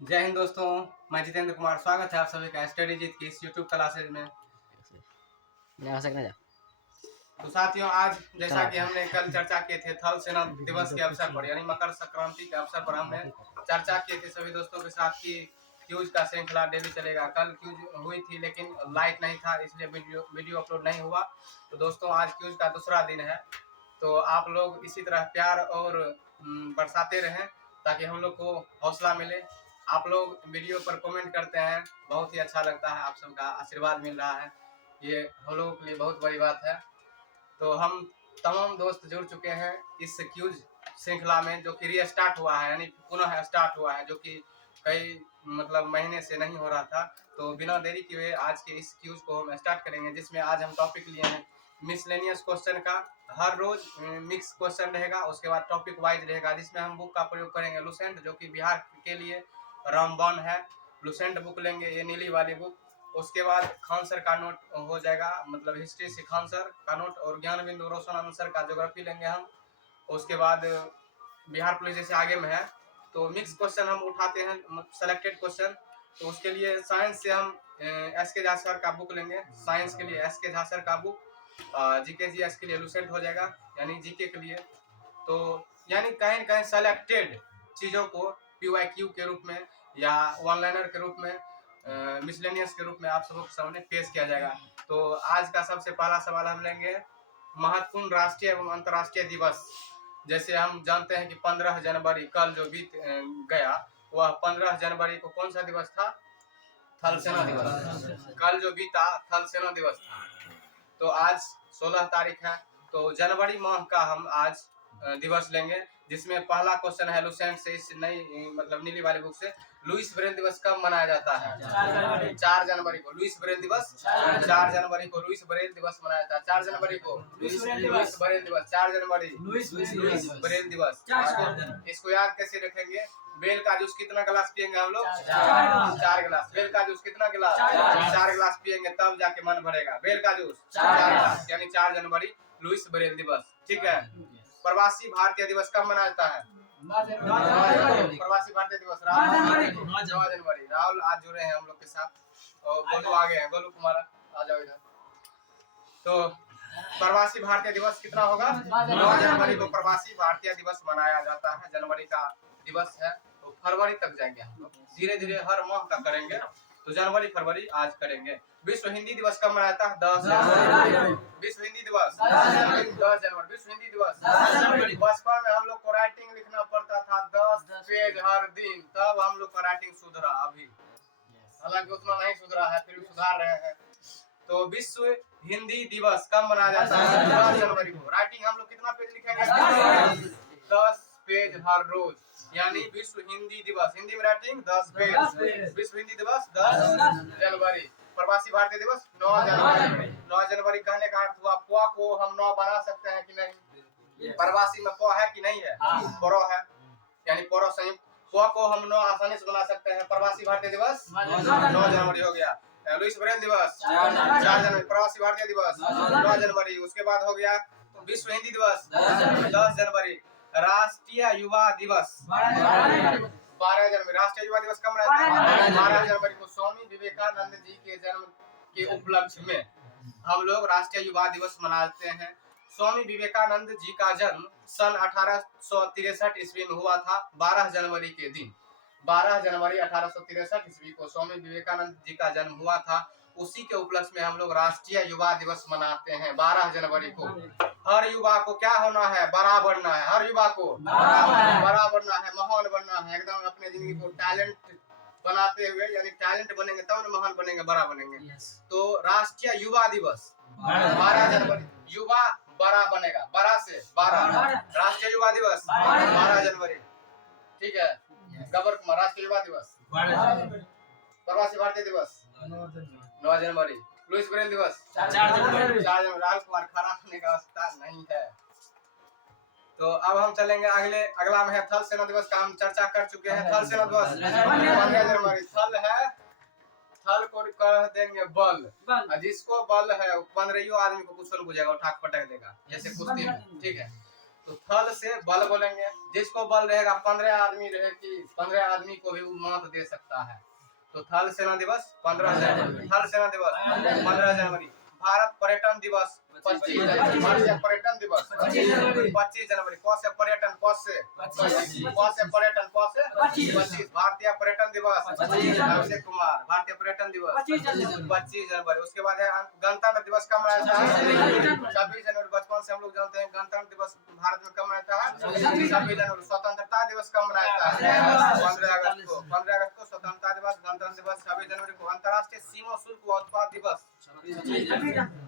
जय हिंद दोस्तों, मैं जितेंद्र कुमार। स्वागत है आप सभी का स्टडी जीत की इस यूट्यूब क्लासेज में। तो साथियों, आज जैसा कि हमने कल चर्चा किए थे थल सेना दिवस के अवसर पर, यानी मकर संक्रांति के अवसर पर हमने चर्चा किए थे सभी दोस्तों के साथ कि क्यूज का श्रृंखला डेली चलेगा। कल क्यूज हुई थी लेकिन लाइट नहीं था, इसलिए वीडियो अपलोड नहीं हुआ। तो दोस्तों, आज क्यूज का दूसरा दिन है, तो आप लोग इसी तरह प्यार और बरसाते रहें ताकि हम लोग को हौसला मिले। आप लोग वीडियो पर कमेंट करते हैं, बहुत ही अच्छा लगता है, आप सबका आशीर्वाद मिल रहा है, ये हम लोगों के लिए बहुत बड़ी बात है। तो हम तमाम दोस्त जुड़ चुके हैं इस क्यूज श्रृंखला में, जो कि रीस्टार्ट हुआ है, यानी पुनः स्टार्ट हुआ है, जो कि कई महीने से नहीं हो रहा था। तो बिना देरी किए आज के इस क्यूज को हम स्टार्ट करेंगे, जिसमें आज हम टॉपिक लिए हैं मिसलेनियस क्वेश्चन का। हर रोज मिक्स क्वेश्चन रहेगा, उसके बाद टॉपिक वाइज रहेगा, जिसमें हम बुक का प्रयोग करेंगे लुसेंट, जो कि बिहार के लिए रामबन है। लुसेंट बुक लेंगे, ये नीली वाली बुक। उसके बाद खान सर का नोट हो जाएगा, हिस्ट्री से खान सर का नोट, और ज्ञान बिंदु रोशन आनंद सर का ज्योग्राफी लेंगे हम। उसके बाद बिहार पुलिस जैसे आगे में है, तो मिक्स क्वेश्चन हम उठाते हैं, सेलेक्टेड क्वेश्चन। तो उसके लिए साइंस से हम एस के झा सर का बुक लेंगे, साइंस के लिए एस के झा सर का बुक। जीके जीएस के लिए लुसेंट हो जाएगा, यानी जीके के लिए। तो यानी कहीं कहीं सेलेक्टेड चीज़ों को पीवाईक्यू के रूप में या वन लाइनर के रूप में, मिसलेनियस के रूप में आप सबके सामने पेश किया जाएगा। तो आज का सबसे पहला सवाल हम लेंगे, महत्वपूर्ण राष्ट्रीय एवं अंतर्राष्ट्रीय दिवस। जैसे हम जानते हैं कि 15 जनवरी कल जो बीत गया, वह 15 जनवरी को कौन सा दिवस था? थल सेना दिवस। कल जो बीता थल सेना दिवस था। तो आज 16 तारीख है, तो जनवरी माह का हम आज दिवस लेंगे, जिसमें पहला क्वेश्चन है लुसेंट से, इस नई नीली वाली बुक से। लुईस ब्रेल दिवस कब मनाया जाता है? 4 जनवरी को लुईस ब्रेल दिवस। 4 जनवरी को लुईस ब्रेल दिवस मनाया जाता है। 4 जनवरी को लुईस ब्रेल दिवस। 4 जनवरी लुईस ब्रेल दिवस। इसको याद कैसे रखेंगे? बेल का जूस कितना गिलास पियेंगे हम लोग? 4 गिलास। बेल का जूस कितना गिलास? 4 गिलास पियेंगे, तब जाके मन भरेगा। बेल का जूस 4 गिलास, यानी 4 जनवरी लुईस ब्रेल दिवस। ठीक है। प्रवासी भारतीय दिवस कब मनाया जाता है? प्रवासी भारतीय दिवस 9 जनवरी। राहुल आज जुड़े हैं हम लोग के साथ, और गोलू आगे हैं, गोलू कुमार आ जाओ इधर। तो प्रवासी भारतीय दिवस कितना होगा? 9 जनवरी को प्रवासी भारतीय दिवस मनाया जाता है। जनवरी का दिवस है, तो फरवरी तक जाएंगे हम लोग, धीरे धीरे हर माह का करेंगे। तो जनवरी फरवरी आज करेंगे। विश्व हिंदी दिवस कब मनाया था? 10 जनवरी। विश्व हिंदी दिवस 10 जनवरी। विश्व हिंदी दिवस। बचपन में हम लोग को राइटिंग लिखना पड़ता था 10 पेज हर दिन, तब हम लोग का राइटिंग सुधरा। अभी हालांकि उतना नहीं सुधरा है, फिर भी सुधार रहे हैं। तो विश्व हिंदी दिवस कब मनाया जाता है? 10 जनवरी को। राइटिंग हम लोग कितना पेज लिखेंगे? 10 पेज हर रोज, यानी विश्व हिंदी दिवस। हिंदी में राइटिंग 10 पेज। विश्व हिंदी दिवस 10 जनवरी। प्रवासी भारतीय दिवस 9 जनवरी। 9 जनवरी कहने का अर्थ हुआ, प को हम 9 बना सकते हैं कि नहीं? प्रवासी में प है कि नहीं है? परो है, यानी परो संयुक्त। प को हम 9 आसानी से बना सकते हैं। प्रवासी भारतीय दिवस 9 जनवरी हो गया। लुईस ब्रेल दिवस 4 जनवरी। प्रवासी भारतीय दिवस 9 जनवरी। उसके बाद हो गया विश्व हिंदी दिवस 10 जनवरी। राष्ट्रीय युवा दिवस 12 जनवरी। राष्ट्रीय युवा दिवस कब मनाया जाता है? 12 जनवरी को स्वामी विवेकानंद जी के जन्म के उपलक्ष्य में हम लोग राष्ट्रीय युवा दिवस मनाते हैं। स्वामी विवेकानंद जी का जन्म सन 1863 ईस्वी में हुआ था, 12 जनवरी के दिन। 12 जनवरी 1863 ईस्वी को स्वामी विवेकानंद जी का जन्म हुआ था। उसी के उपलक्ष्य में हम लोग राष्ट्रीय युवा दिवस मनाते हैं 12 जनवरी को। हर युवा को क्या होना है? बड़ा बनना है। हर युवा को बड़ा बनना है, महान बनना है, एकदम अपने जिंदगी को टैलेंट बनाते हुए, यानी टैलेंट बनेंगे तब न महान बनेंगे, बड़ा बनेंगे। तो राष्ट्रीय युवा दिवस 12 जनवरी। युवा बड़ा बनेगा, बड़ा से 12। राष्ट्रीय युवा दिवस 12 जनवरी। ठीक है। गबर कुमार, राष्ट्रीय युवा दिवस। प्रवासी भारतीय दिवस 9 जनवरी। लुईस ब्रेल दिवस 4 जनवरी। राहुल कुमार खड़ा होने का आवश्यकता नहीं है। तो अब हम चलेंगे अगला में है थल सेना दिवस का हम चर्चा कर चुके हैं। थल सेना दिवस 15 जनवरी। थल है, थल को कह देंगे बल, जिसको बल है 15 आदमी को कुछ नहीं बुझेगा, उठा पटक देगा, जैसे कुश्ती में। ठीक है। तो थल से बल बोलेंगे। जिसको बल रहेगा 15 आदमी रहे कि 15 आदमी को भी मात दे सकता है। तो थल सेना दिवस 15 जनवरी। थल सेना दिवस 15 जनवरी। भारत पर्यटन दिवस 25 जनवरी। भारतीय पर्यटन दिवस 25 जनवरी। क से पर्यटन, क से पर्यटन, क से 25। भारतीय पर्यटन दिवस अभिषेक कुमार। भारतीय पर्यटन दिवस 25 जनवरी। उसके बाद है गणतंत्र दिवस कब मनाया जाता है? 26 जनवरी। बचपन से हम लोग जानते हैं गणतंत्र दिवस भारत में कब मनाया है? 26 जनवरी। स्वतंत्रता दिवस कब मनाया जाता है? 15 अगस्त को। 15 अगस्त को स्वतंत्रता दिवस, गणतंत्र दिवस। 26 जनवरी को अंतर्राष्ट्रीय सीमा शुल्क व उत्पाद दिवस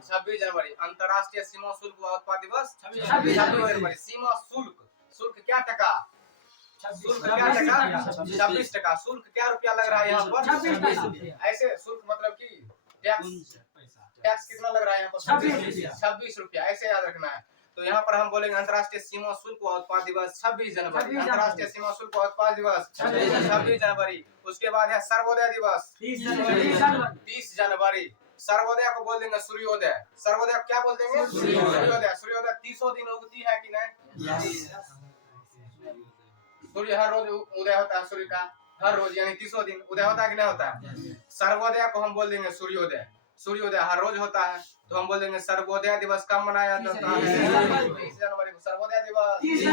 26 जनवरी। अंतर्राष्ट्रीय सीमा शुल्क व उत्पाद दिवस 26 जनवरी। सीमा शुल्क, शुल्क क्या टका? शुल्क क्या टका? 26 टका। शुल्क क्या रुपया लग रहा है यहाँ पर? ऐसे शुल्क मतलब कि टैक्स, टैक्स कितना लग रहा है यहाँ पर? 26 रुपया। ऐसे याद रखना है। तो यहाँ पर हम बोलेंगे अंतर्राष्ट्रीय सीमा शुल्क व उत्पाद दिवस 26 जनवरी। अंतर्राष्ट्रीय सीमा शुल्क व उत्पाद दिवस 26 जनवरी। उसके बाद है सर्वोदय दिवस 30 जनवरी। सर्वोदय को बोल देंगे सूर्योदय। सर्वोदय क्या बोल देंगे? सूर्योदय। सूर्योदय 30 दिन उगती है कि नहीं? सूर्य हर रोज उदय होता है, सूर्य का हर रोज यानी 30 दिन उदय होता है कि नहीं होता है? सर्वोदय को हम बोल देंगे सूर्योदय। सूर्योदय हर रोज होता है तो हम बोल देंगे सर्वोदय दिवस कब मनाया जाता है? 30 जनवरी को सर्वोदय दिवस। 30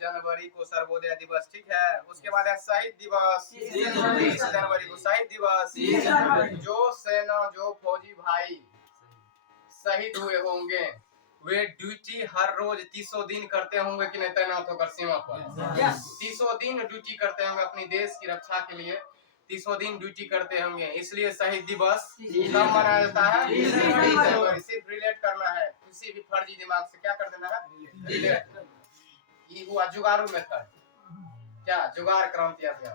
जनवरी को सर्वोदय दिवस, ठीक है। उसके बाद है शहीद दिवस 30 जनवरी को। शहीद दिवस, जो सेना, जो फौजी भाई शहीद हुए होंगे वे ड्यूटी हर रोज 30 दिन करते होंगे कि नहीं तैनात होकर सीमा पर? 30 दिन ड्यूटी करते होंगे अपनी देश की रक्षा के लिए। 30 दिन ड्यूटी करते होंगे, इसलिए शहीद दिवस कब मनाया जाता है? 30 जनवरी। सिर्फ रिलेट करना है, किसी भी फर्जी दिमाग से क्या कर देना है? रिलेट। ये हुआ जुगाड़ू मेथड। क्या जुगाड़ क्रांति आ गया?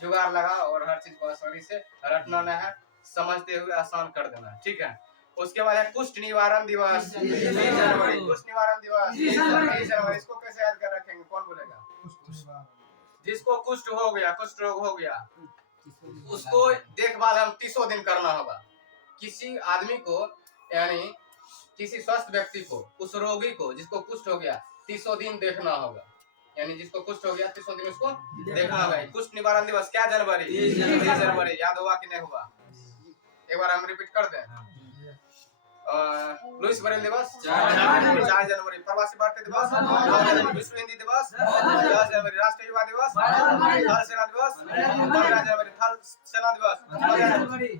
जुगाड़ लगा और हर चीज को आसानी से रटना न है, समझते हुए आसान कर देना, ठीक है। उसके बाद है कुष्ठ निवारण दिवस 30 जनवरी। कुष्ठ निवारण दिवस 30 जनवरी। इसको कैसे याद कर रखेंगे? कौन बोलेगा? जिसको कुष्ठ हो गया, कुष्ठ रोग हो गया, उसको देखभाल हम 30 दिन करना होगा। किसी आदमी को यानी किसी स्वस्थ व्यक्ति को, उस रोगी को जिसको कुष्ठ हो गया 30 दिन देखना होगा। यानी जिसको कुष्ठ हो गया 30 दिन उसको देखना होगा। कुष्ठ निवारण दिवस क्या जनवरी? 30 जनवरी। याद हुआ कि नहीं हुआ? एक बार हम रिपीट कर दें। लुईस ब्रेल दिवस 4 जनवरी। प्रवासी भारतीय दिवस 9 जनवरी। विश्व हिंदी दिवस 10 जनवरी। राष्ट्रीय युवा दिवस, थल सेना दिवस 15 जनवरी। थल सेना दिवस।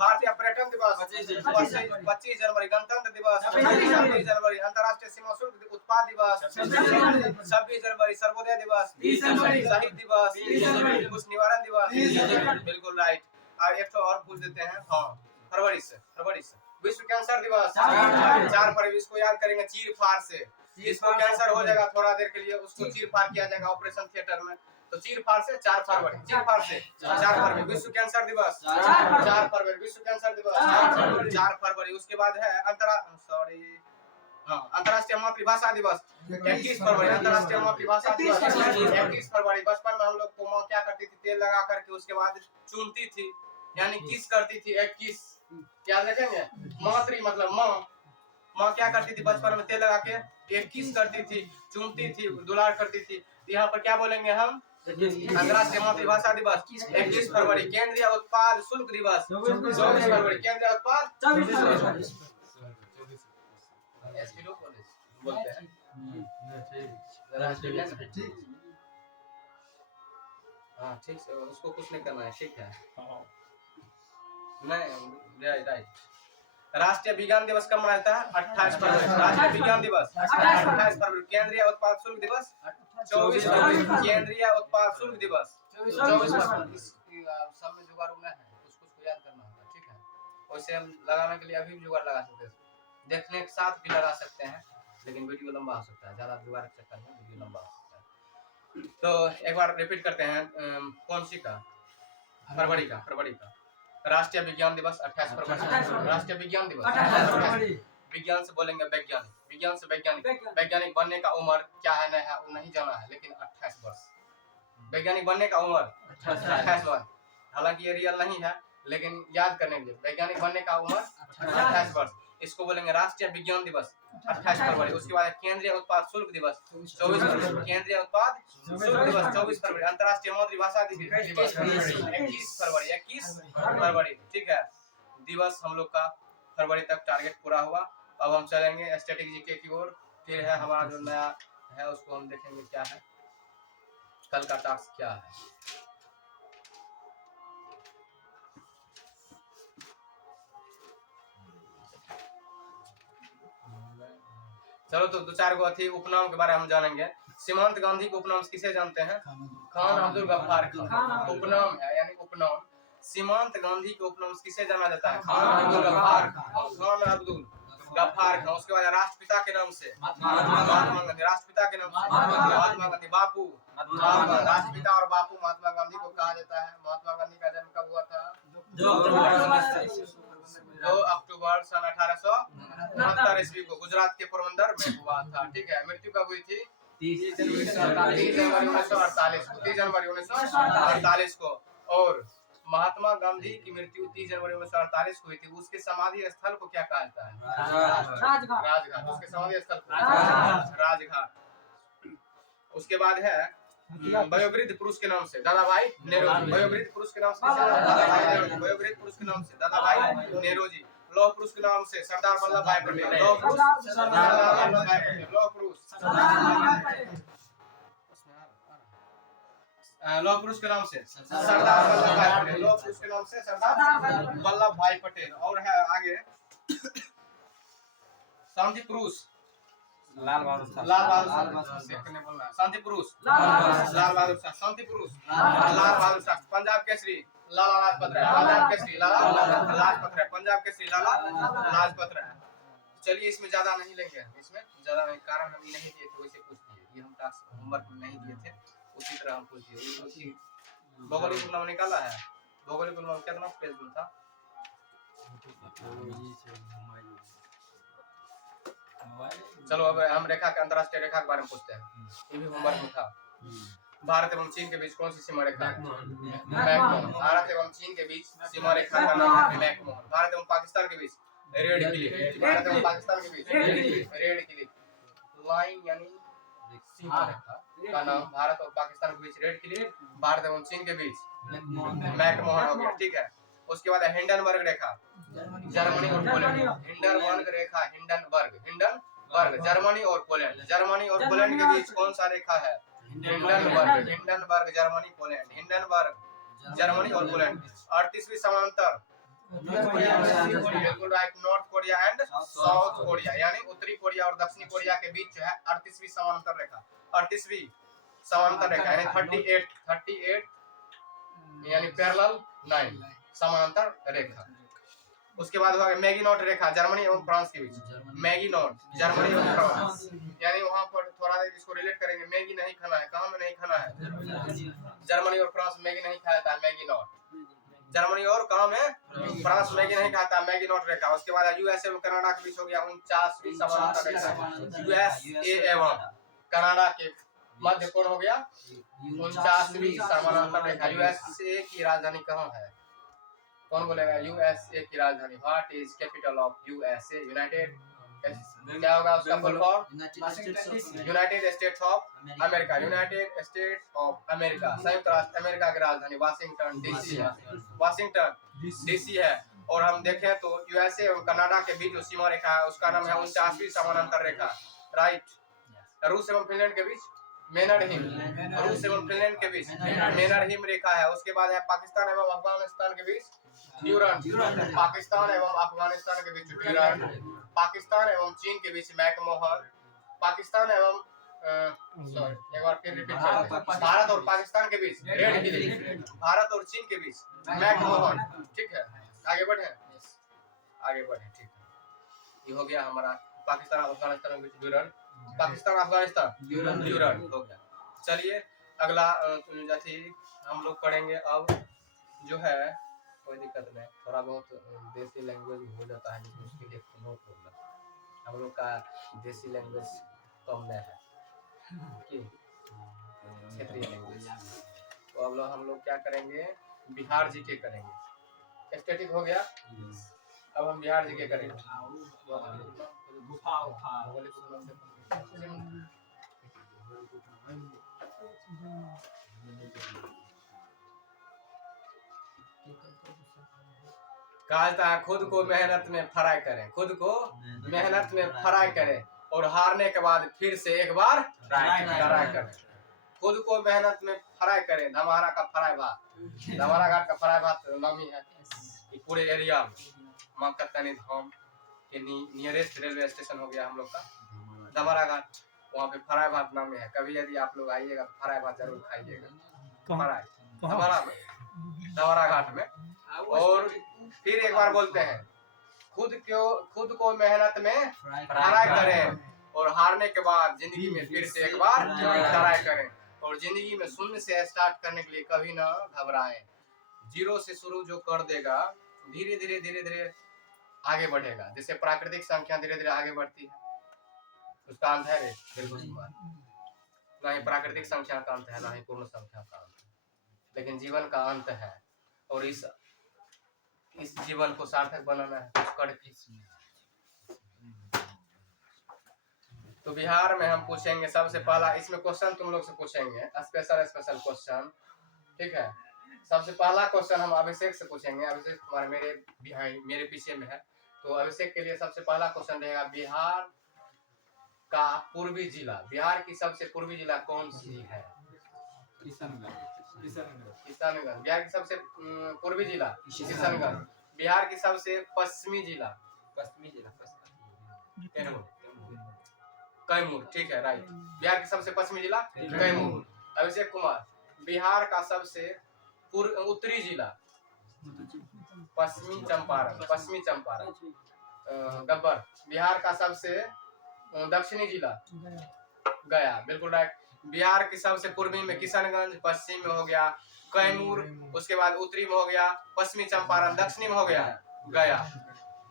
भारतीय पर्यटन दिवस 25 जनवरी। गणतंत्र दिवस 26 जनवरी। अंतर्राष्ट्रीय सीमा शुल्क उत्पाद दिवस 26 जनवरी। सर्वोदय दिवस, शहीद दिवस, कुष्ठ निवारण दिवस। बिल्कुल राइट। और एक और पूछ देते हैं, हाँ फरवरी से विश्व कैंसर दिवस 4 फरवरी। इसको याद करेंगे चीर फाड़ से। जिसको कैंसर हो जाएगा थोड़ा देर के लिए उसको चीर फाड़ किया जाएगा ऑपरेशन थिएटर में। तो चीर फाड़ से 4 फरवरी। चीर फाड़ से 4 फरवरी। विश्व कैंसर दिवस 4 फरवरी। विश्व कैंसर दिवस 4 फरवरी। उसके बाद है अंतर्राष्ट्रीय मातृभाषा दिवस 21 फरवरी। अंतर्राष्ट्रीय मातृभाषा दिवस 21 फरवरी। बचपन में हम लोग को माँ क्या करती थी? तेल लगा करके उसके बाद चूमती थी, यानी किस करती थी। 21 याद रखेंगे। मातृ मतलब माँ क्या करती थी? बचपन में तेल लगा के 21 करती थी, चूमती थी, दुलार करती थी। यहाँ पर क्या बोलेंगे हम? अंतर्राष्ट्रीय मातृभाषा दिवस 21 फरवरी। केंद्रीय उत्पाद शुल्क दिवस 24 फरवरी। केंद्रीय उत्पाद बोलते हैं। हाँ ठीक है, उसको कुछ नहीं करना है, ठीक है। नहीं राइट। राष्ट्रीय विज्ञान दिवस कब मनाया जाता है? 28 फरवरी। राष्ट्रीय विज्ञान दिवस 28 फरवरी। केंद्रीय उत्पाद शुल्क दिवस 24 फरवरी। केंद्रीय उत्पाद शुल्क दिवस 24 फरवरी। सब में जुगाड़ उगना है, कुछ को याद करना होगा, ठीक है। वैसे हम लगाने के लिए अभी भी जुगाड़ लगा सकते हैं, देखने के साथ भी लगा सकते हैं, लेकिन वीडियो लंबा हो सकता है, ज्यादा जुगाड़ के चक्कर में वीडियो लंबा हो सकता है। तो एक बार रिपीट करते हैं, कौन सी का? फरवरी का राष्ट्रीय विज्ञान दिवस 28 फरवरी। राष्ट्रीय विज्ञान दिवस 28 फरवरी। विज्ञान से बोलेंगे वैज्ञानिक। विज्ञान से वैज्ञानिक। वैज्ञानिक बनने का उम्र क्या है नहीं है वो नहीं जाना है, लेकिन 28 वर्ष। वैज्ञानिक बनने का उम्र 28 वर्ष। हालांकि ये रियल नहीं है, लेकिन याद करने के लिए वैज्ञानिक बनने का उम्र 28 वर्ष। इसको बोलेंगे राष्ट्रीय विज्ञान दिवस 28 फरवरी। उसके बाद केंद्रीय उत्पाद शुल्क दिवस 24 फरवरी, केंद्रीय उत्पाद शुल्क दिवस 24 फरवरी, अंतर्राष्ट्रीय मातृभाषा दिवस 21 फरवरी, 21 फरवरी, ठीक है। दिवस हम लोग का फरवरी तक टारगेट पूरा हुआ। अब हम चलेंगे स्टैटिक जीके की ओर। फिर है हमारा जो नया है उसको हम देखेंगे क्या है, कल का टास्क क्या है। चलो तो दो चार गो अथी उपनाम के बारे में हम जानेंगे। सीमांत गांधी को उपनाम किसे जानते हैं? खान अब्दुल गफ्फार खान उपनाम है, यानी उपनाम। सीमांत गांधी के उपनाम किसे जाना जाता है? खान अब्दुल गफ्फार खान अब्दुल गफ्फार खान। उसके बाद राष्ट्रपिता के नाम से महात्मा गांधी, राष्ट्रपिता के नाम से महात्मा गांधी, बापू राष्ट्रपिता और बापू महात्मा गांधी को कहा जाता है। महात्मा गांधी का जन्म कब हुआ था? 2 अक्टूबर सन 1869 ईस्वी को गुजरात के पोरबंदर में हुआ था, ठीक है। मृत्यु कब हुई थी? 30 जनवरी 1948 को, 30 जनवरी 1948 को। और महात्मा गांधी की मृत्यु 30 जनवरी 1948 को हुई थी। उसके समाधि स्थल को क्या कहा जाता है? राजघाट। उसके समाधि स्थल को राजघाट। उसके बाद है वयोवृद्ध पुरुष के नाम से दादा भाई नेहरू। वयोवृद्ध पुरुष के नाम से वयोवृद्ध पुरुष के नाम से दादा भाई नेहरू जी। लौह पुरुष के नाम से सरदार वल्लभ भाई पटेल। लौह पुरुष सरदार वल्लभ भाई पटेल। लौह पुरुष लौह पुरुष के नाम से सरदार वल्लभ भाई पटेल। लौह पुरुष के नाम से सरदार वल्लभ भाई पटेल। और है आगे शांति पुरुष लाल बहादुर शास्त्री। शांति पुरुष लाल बहादुर शास्त्री। शांति पुरुष लाल बहादुर शास्त्री। पंजाब केसरी लाला लाजपत राय। पंजाब केसरी लाला लाजपत राय। पंजाब केसरी लाला लाजपत राय। चलिए इसमें ज्यादा नहीं लेंगे, इसमें ज्यादा नहीं, कारण हम नहीं दिए थे वैसे पूछ दिए। ये हम टास्क होमवर्क में नहीं दिए थे, उसी तरह हम पूछ दिए। भौगोलिक उपनाम निकाला है। भौगोलिक उपनाम कितना पेज में था? चलो अब हम रेखा के अंतरराष्ट्रीय रेखा के बारे में पूछते हैं। ये भी होमवर्क में था। भारत एवं चीन के बीच कौन सी सीमा रेखा है? मैकमोहन। भारत एवं चीन के बीच सीमा रेखा का नाम है मैकमोहन। भारत एवं पाकिस्तान के बीच रेड क्लिफ। भारत एवं पाकिस्तान के बीच रेड क्लिफ लाइन, यानी सीमा रेखा का नाम भारत और पाकिस्तान के बीच रेड क्लिफ। भारत एवं चीन के बीच मैकमोहन हो गया, ठीक है। उसके बाद हिंडनबर्ग रेखा जर्मनी और पोलैंड। हिंडनबर्ग रेखा हिंडनबर्ग जर्मनी और पोलैंड। जर्मनी और पोलैंड के बीच कौन सा रेखा है? Hindenburg. Hindenburg Germany Poland. Hindenburg Germany और पोलैंड। 38वीं समांतर बिल्कुल right. North Korea and south Korea, यानी उत्तरी कोरिया और दक्षिणी कोरिया के बीच जो है 38वीं समांतर रेखा। 38वीं समांतर रेखा यानी 38 यानी पैरेलल लाइन, समांतर रेखा। उसके बाद होगा मैगिनॉट रेखा जर्मनी एवं फ्रांस के बीच। मैगिनॉट जर्मनी एवं फ्रांस, यानी वहां पर थोड़ा इसको रिलेट करेंगे। मैगी नहीं खाना है, कहां में नहीं खाना है? जर्मनी और फ्रांस मैगी नहीं खाता है, मैगिनॉट। जर्मनी और कहां में? फ्रांस मैगी नहीं खाता, मैगिनॉट रेखा। उसके बाद यूएसए एवं कनाडा के बीच हो गया 49वीं समांतर रेखा। यूएसए एवं कनाडा के मध्य कौन हो गया? 49वीं समांतर रेखा। यूएसए की राजधानी कहां है? कौन बोलेगा यूएसए की राजधानी? What is capital of USA? United, क्या होगा उसका full form? United states of America. United states of America, संयुक्त राष्ट्र अमेरिका की राजधानी वाशिंगटन डीसी है। वाशिंगटन डीसी है। और हम देखें तो यूएसए और कनाडा के बीच जो सीमा रेखा है उसका नाम है 49वीं समानांतर रेखा, राइट। रूस एवं फिनलैंड के बीच मेनरहिम, रूस एवं फिनलैंड के बीच मेनरहिम रेखा है। उसके बाद है पाकिस्तान एवं अफगानिस्तान के बीच ड्यूरंड। पाकिस्तान एवं अफगानिस्तान के बीच ड्यूरंड। पाकिस्तान एवं चीन के बीच मैकमोहन। पाकिस्तान एवं एक बार फिर रिपीट करते हैं। भारत और पाकिस्तान के बीच रेड क्लिफ। भारत और चीन के बीच मैकमोहन, ठीक है। आगे बढ़े, ठीक है। ये हो गया हमारा पाकिस्तान और अफगानिस्तान के बीच ड्यूरंड। पाकिस्तान अफगानिस्तान ड्यूरंड हो गया। चलिए अगला हम लोग पढ़ेंगे। अब जो है कोई दिक्कत नहीं, थोड़ा बहुत देसी लैंग्वेज हो जाता है उसके लिए नो प्रॉब्लम। हम लोग का देसी लैंग्वेज कम नहीं है कि क्षेत्रीय लैंग्वेज। तो अब हम लोग क्या करेंगे? बिहार जीके करेंगे। स्टैटिक हो गया, अब हम बिहार जी के करेंगे। कहा जाता है खुद को मेहनत में फ्राई करें, खुद को मेहनत में फ्राई करें और हारने के बाद फिर से एक बार ट्राई करें। खुद को मेहनत में फ्राई करें। धमारा का फ्राई भात, धमारा घाट का फ्राई भात नामी है पूरे एरिया में। मकतनी धाम के नियरेस्ट रेलवे स्टेशन हो गया हम लोग का धमारा घाट, वहाँ पे फ्राई भात नामी है। कभी यदि आप लोग आइएगा फ्राई भात जरूर खाइएगा धमारा घाट में। और फिर एक बार बोलते हैं खुद को मेहनत में फ्राई करें और हारने के बाद जिंदगी में फिर से एक बार ट्राई करें। और जिंदगी में शून्य से स्टार्ट करने के लिए कभी ना घबराएं। जीरो से शुरू जो कर देगा धीरे धीरे आगे बढ़ेगा। जैसे प्राकृतिक संख्या धीरे धीरे आगे बढ़ती है, उसका अंत है रे बिल्कुल ना ही प्राकृतिक संख्या का अंत है ना ही पूर्ण संख्या का अंत है, लेकिन जीवन का अंत है। और इस जीवन को सार्थक बनाना है कुछ करके। तो बिहार में हम पूछेंगे सबसे पहला, इसमें क्वेश्चन तुम लोग से पूछेंगे स्पेशल क्वेश्चन, ठीक है। सबसे पहला क्वेश्चन हम अभिषेक से पूछेंगे। अभिषेक कुमार मेरे पीछे में है, तो अभिषेक के लिए सबसे पहला क्वेश्चन रहेगा बिहार का पूर्वी जिला, बिहार की सबसे पूर्वी जिला कौन सी है? किशनगंज। बिहार की सबसे पूर्वी जिला किशनगंज। बिहार की सबसे पश्चिमी जिला कैमूर, ठीक है, राइट। बिहार की सबसे पश्चिमी जिला कैमूर। अभिषेक कुमार, बिहार का सबसे उत्तरी जिला पश्चिमी चंपारण। गब्बर, बिहार का सबसे दक्षिणी जिला गया, बिल्कुल राइट। बिहार की सबसे पूर्वी में किशनगंज, पश्चिम में हो गया कैमूर, उसके बाद उत्तरी में हो गया पश्चिमी चंपारण, दक्षिणी में हो गया गया।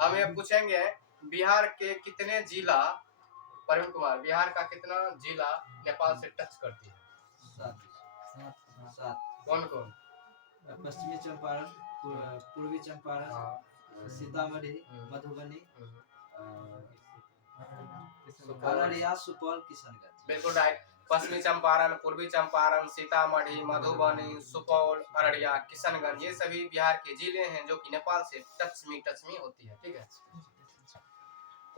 हम ये पूछेंगे बिहार के कितने जिला, प्रवीण कुमार, बिहार का कितना जिला नेपाल से टच करती है? 7। कौन कौन? पश्चिमी चंपारण, पूर्वी चंपारण, सीतामढ़ी, मधुबनी, अररिया, सुपौल, किशनगंज। बिल्कुल राइट। पश्चिमी चंपारण, पूर्वी चंपारण, सीतामढ़ी, मधुबनी, सुपौल, अररिया, किशनगंज, ये सभी बिहार के जिले हैं जो कि नेपाल से टच में होती है, ठीक है।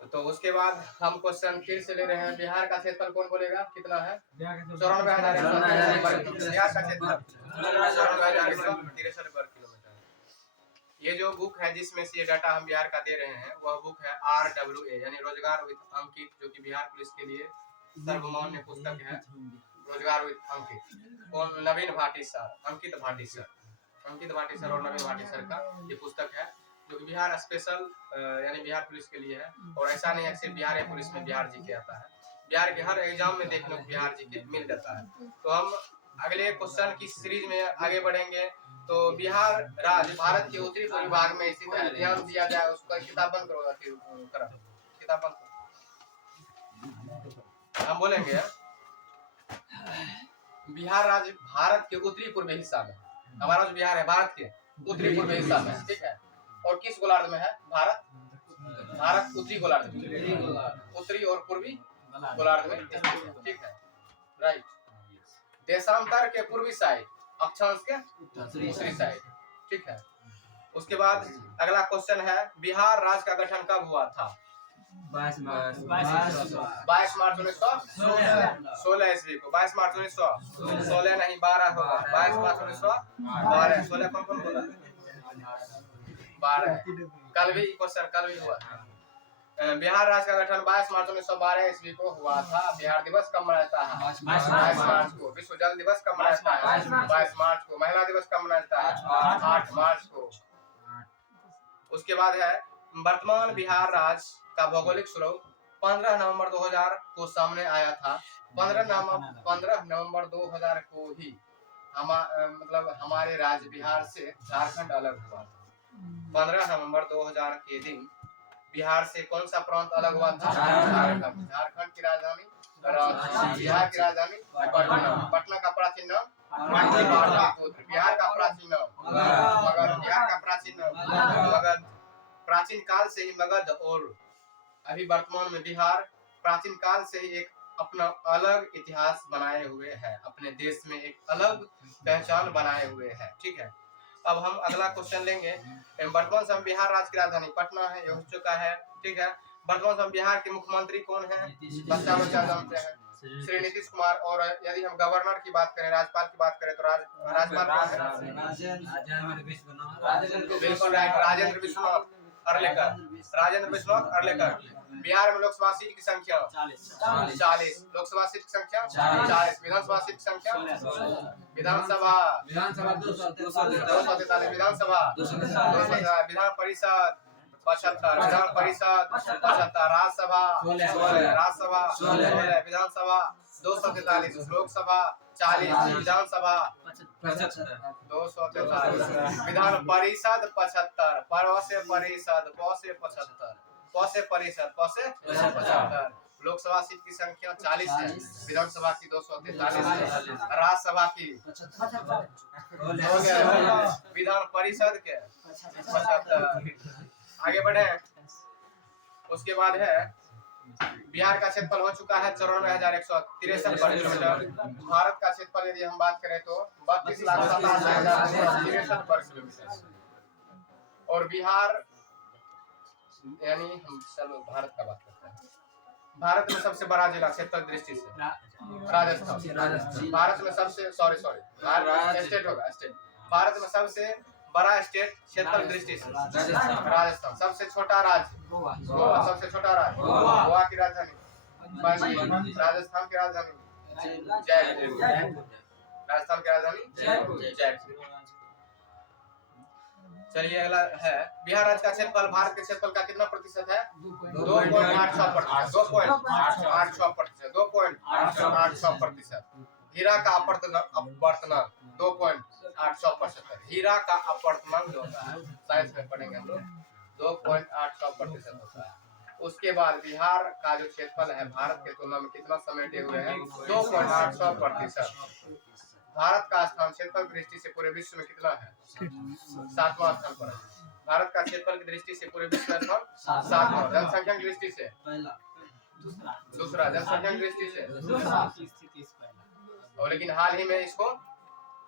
तो उसके बाद हम क्वेश्चन फिर से ले रहे हैं। बिहार का क्षेत्रफल कौन बोलेगा कितना है? 94,163 बिहार का क्षेत्रफल 94,163 वर्ग किलोमीटर। ये जो बुक है जिसमें से ये डाटा हम बिहार का दे रहे हैं वह बुक है RWA यानी रोजगार विद अंकित, जो कि बिहार पुलिस के लिए सर्वमान्य पुस्तक है। रोजगार विद अंकित, कौन? नवीन भाटी सर, अंकित भाटी सर और नवीन भाटी सर का ये पुस्तक है, जो कि बिहार स्पेशल यानी बिहार पुलिस के लिए है। और ऐसा नहीं है सिर्फ बिहार पुलिस में बिहार जी के आता है, बिहार के हर एग्जाम में देखने को बिहार जी के मिल जाता है। तो हम अगले क्वेश्चन की सीरीज में आगे बढ़ेंगे। तो बिहार राज्य भारत के उत्तरी पूर्वी भाग में स्थित है। ध्यान दिया जाए उसका, किताब बंद करो, किताब बंद करो। हम बोलेंगे बिहार राज्य भारत के उत्तरी पूर्वी हिस्सा में, हमारा जो बिहार है भारत के उत्तरी पूर्वी हिस्सा में, ठीक है। और किस गोलार्ध में है? भारत उत्तरी गोलार्ध में, उत्तरी और पूर्वी गोलार्ध में, ठीक है, राइट। देशांतर के पूर्वी साइड, अक्षांश के दूसरी साइड, ठीक है। उसके बाद अगला क्वेश्चन है बिहार राज्य का गठन कब हुआ था? 22 मार्च 1916 ईस्वी को। 22 मार्च 1916 नहीं 12 होगा। 22 मार्च 1912। 16 कौन कौन बोला? 12। कल भी क्वेश्चन कल भी हुआ था। बिहार राज्य का गठन 22 मार्च 1912 ईस्वी को हुआ था। बिहार दिवस कब मनाता है? 22 मार्च को। विश्व जल दिवस कब मनाता है? 22 मार्च को। महिला दिवस कब मनाता है? 8 मार्च को। उसके बाद है वर्तमान बिहार राज्य का भौगोलिक स्वरूप 15 नवंबर 2000 को सामने आया था। 15 नवंबर 2000 को ही मतलब हमारे राज्य बिहार से झारखंड अलग हुआ था। 15 नवंबर 2000 के दिन बिहार से कौन सा प्रांत अलग हुआ था? झारखंड। झारखंड की राजधानी बिहार की राजधानी पटना का प्राचीन नाम पाटलिपुत्र। बिहार का प्राचीन नाम मगध। बिहार का प्राचीन नाम मगध। प्राचीन काल से ही मगध और अभी वर्तमान में बिहार प्राचीन काल से ही एक अपना अलग इतिहास बनाए हुए है, अपने देश में एक अलग पहचान बनाए हुए है। ठीक है, अब हम अगला क्वेश्चन लेंगे। वर्तमान समय बिहार राज्य की राजधानी पटना है, ये हो चुका है। ठीक है, वर्तमान समय बिहार के मुख्यमंत्री कौन है? बच्चा जानते हैं, श्री नीतीश कुमार। और यदि हम गवर्नर की बात करें, राज्यपाल की बात करें, तो राज्यपाल कौन है? बिल्कुल राइट, राजेंद्र विश्वनाथ अर्लेकर। राजेंद्र विश्वनाथ अर्लेकर। बिहार में लोकसभा सीट की संख्या 40। लोकसभा सीट की संख्या 40। विधानसभा सीट की संख्या विधानसभा 243। विधानसभा 243। विधान परिषद 75। विधान परिषद 75। राज्यसभा 16। विधानसभा 243। लोकसभा 40। विधानसभा 243। विधान परिषद 75। पर से परिषद, प से 75, प से परिषद, प से 75। लोकसभा सीट की संख्या 40 है, विधानसभा की 243 है, राज्यसभा की विधान परिषद के 75। आगे बढ़े। उसके बाद है बिहार का क्षेत्रफल हो चुका है 94,163 वर्ग किलोमीटर। भारत का क्षेत्रफल यदि हम बात करें तो 32,87,163 वर्ग किलोमीटर। और बिहार यानी हम चलो भारत का बात करते हैं। भारत में सबसे बड़ा जिला क्षेत्रफल दृष्टि से राजस्थान। भारत में सबसे स्टेट होगा, स्टेट। भारत में सबसे बड़ा स्टेट क्षेत्रफल दृष्टि से राजस्थान। सबसे छोटा राज्य गोवा। सबसे छोटा राज्य गोवा की राजधानी राजस्थान की राजधानी जयपुर। राजस्थान की राजधानी जयपुर। चलिए अगला है बिहार राज्य का क्षेत्रफल भारत के क्षेत्रफल का कितना प्रतिशत है? 2.86%। 2.86%। हीरा का अपवर्तनांक 2.86%। हीरा का अपवर्तनांक जो होता है साइंस में पढ़ेंगे हम लोग 2.86% होता है। उसके बाद बिहार का जो क्षेत्रफल है भारत के तुलना में कितना समेटे हुए हैं? 2.86%। भारत का स्थान क्षेत्रफल की दृष्टि से पूरे विश्व में कितना है? 7वां स्थान पर है। भारत का क्षेत्रफल की दृष्टि से पूरे विश्व में स्थान 7वां। जनसंख्या की दृष्टि से दूसरा। जनसंख्या की दृष्टि से और लेकिन हाल ही में इसको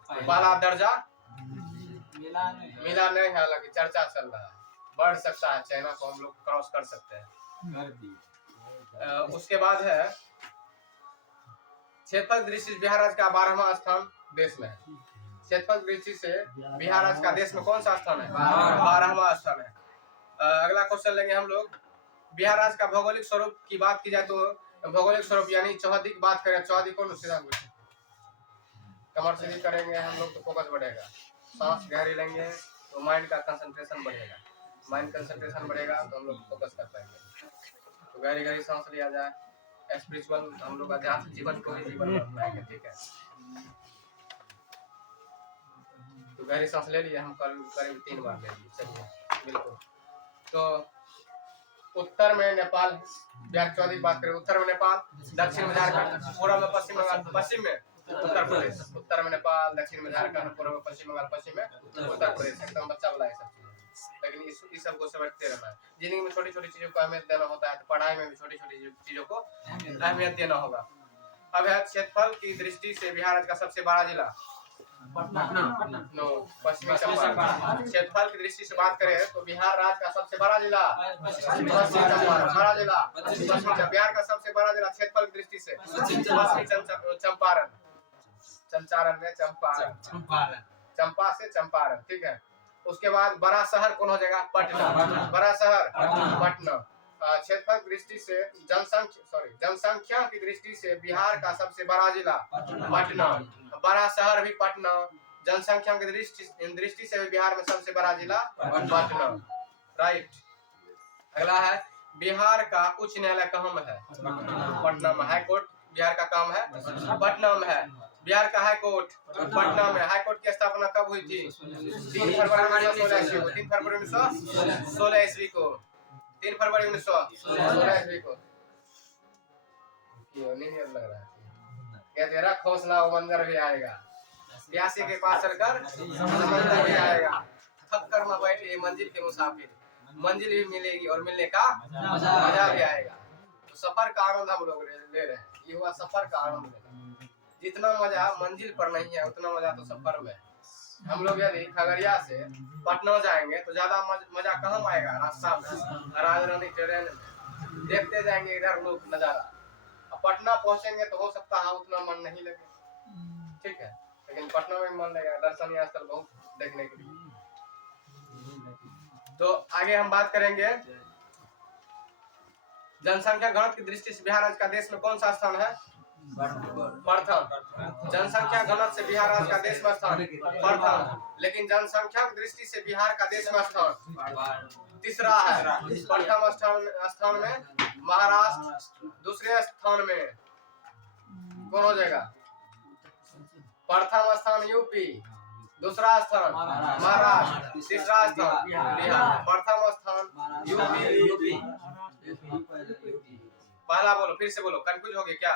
पहला दर्जा मिला नहीं, हालांकि चर्चा चल रहा है, बढ़ सकता है, चाइना को हम लोग क्रॉस कर सकते हैं। उसके बाद है क्षेत्रफल दृष्टि से बिहार राज्य का 12वां स्थान देश में है। क्षेत्रफल दृष्टि से बिहार राज्य का देश में कौन सा स्थान है? 12वां स्थान है। अगला क्वेश्चन लेंगे हम लोग। बिहार राज्य का भौगोलिक स्वरूप की बात की जाए तो भौगोलिक स्वरूप यानी चौहद्दी की बात करें, चौहद्दी कौन सीधा कमर सीधी करेंगे हम लोग तो फोकस बढ़ेगा। सांस गहरी लेंगे तो माइंड का कंसंट्रेशन बढ़ेगा। माइंड कंसंट्रेशन बढ़ेगा तो हम लोग फोकस कर पाएंगे। तो गहरी गहरी सांस लिया जाए। स्पिरिचुअल हम लोग आध्यात्मिक जीवन को ही जीवन बन पाएंगे। ठीक है, तो गहरी सांस ले लिए हम करीब 3 बार ले लिए। चलिए बिल्कुल। तो उत्तर में नेपाल, बिहार चौहद्दी की बात करें, उत्तर में नेपाल, दक्षिण में झारखंड, पूर्व में पश्चिम बंगाल, पश्चिम में उत्तर प्रदेश। उत्तर में नेपाल, दक्षिण में झारखंड, पूर्व में पश्चिम बंगाल, पश्चिम में उत्तर प्रदेश। एकदम बच्चा वाला है सब चीजें, लेकिन इस सबको समझते रहना है। जिंदगी में छोटी छोटी चीजों को अहमियत देना होता है, तो पढ़ाई में भी छोटी छोटी चीजों को अहमियत देना होगा। अब है क्षेत्रफल की दृष्टि से बिहार राज्य का सबसे बड़ा जिला पश्चिमी चंपारण। क्षेत्रफल की दृष्टि से बात करें तो बिहार राज्य का सबसे बड़ा जिला पश्चिमी चंपारण। बड़ा जिला बिहार का सबसे बड़ा जिला क्षेत्रफल की दृष्टि से पश्चिमी चंपारण। चंपारण में चंपारण, चंपा से चंपारण। ठीक है, उसके बाद बड़ा शहर कौन हो जाएगा? पटना। बड़ा शहर पटना। क्षेत्रफल की दृष्टि से जनसंख्या की दृष्टि से बिहार का सबसे बड़ा जिला पटना। बड़ा शहर भी पटना। जनसंख्या की दृष्टि से भी बिहार में सबसे बड़ा जिला पटना। राइट। अगला है बिहार का उच्च न्यायालय कहाँ में है? पटना में। हाई कोर्ट बिहार का काम है पटना में है। बिहार का हाई कोर्ट पटना में। हाई कोर्ट की स्थापना कब हुई थी? 3 फरवरी 1916 ईस्वी को। 3 फरवरी 1916 ईस्वी को। क्यों नहीं लग रहा है? क्या तेरा हौसला वो मंजर भी आएगा, प्यासे के पास चलकर समंदर भी आएगा, थक कर न बैठे मंजिल के मुसाफिर, मंजिल भी मिलेगी और मिलने का मजा मजा भी आएगा। तो सफर का आनंद हम लोग ले रहे हैं। ये हुआ सफर का आनंद लेना। जितना मजा मंजिल पर नहीं है उतना मजा तो सफर में है। हम लोग यदि खगड़िया से पटना जाएंगे तो ज्यादा मजा कहाँ आएगा? रास्ता में राजधानी ट्रेन में देखते जाएंगे इधर लोग नजारा। अब पटना पहुंचेंगे तो हो सकता है उतना मन नहीं लगे, ठीक है, लेकिन पटना में मन लगेगा। दर्शनीय स्थल बहुत देखने के लिए। तो आगे हम बात करेंगे जनसंख्या घनत्व की दृष्टि से बिहार राज्य का देश में कौन सा स्थान है? प्रथम। जनसंख्या घनत्व से बिहार राज्य का देश में स्थान प्रथम, लेकिन जनसंख्या की दृष्टि से बिहार का देश में स्थान तीसरा है। प्रथम स्थान में महाराष्ट्र, दूसरे स्थान में कौन हो जाएगा? प्रथम स्थान यूपी, दूसरा स्थान महाराष्ट्र, तीसरा स्थान बिहार। प्रथम स्थान यूपी। पहला बोलो, फिर से बोलो, कंफ्यूज हो गए क्या?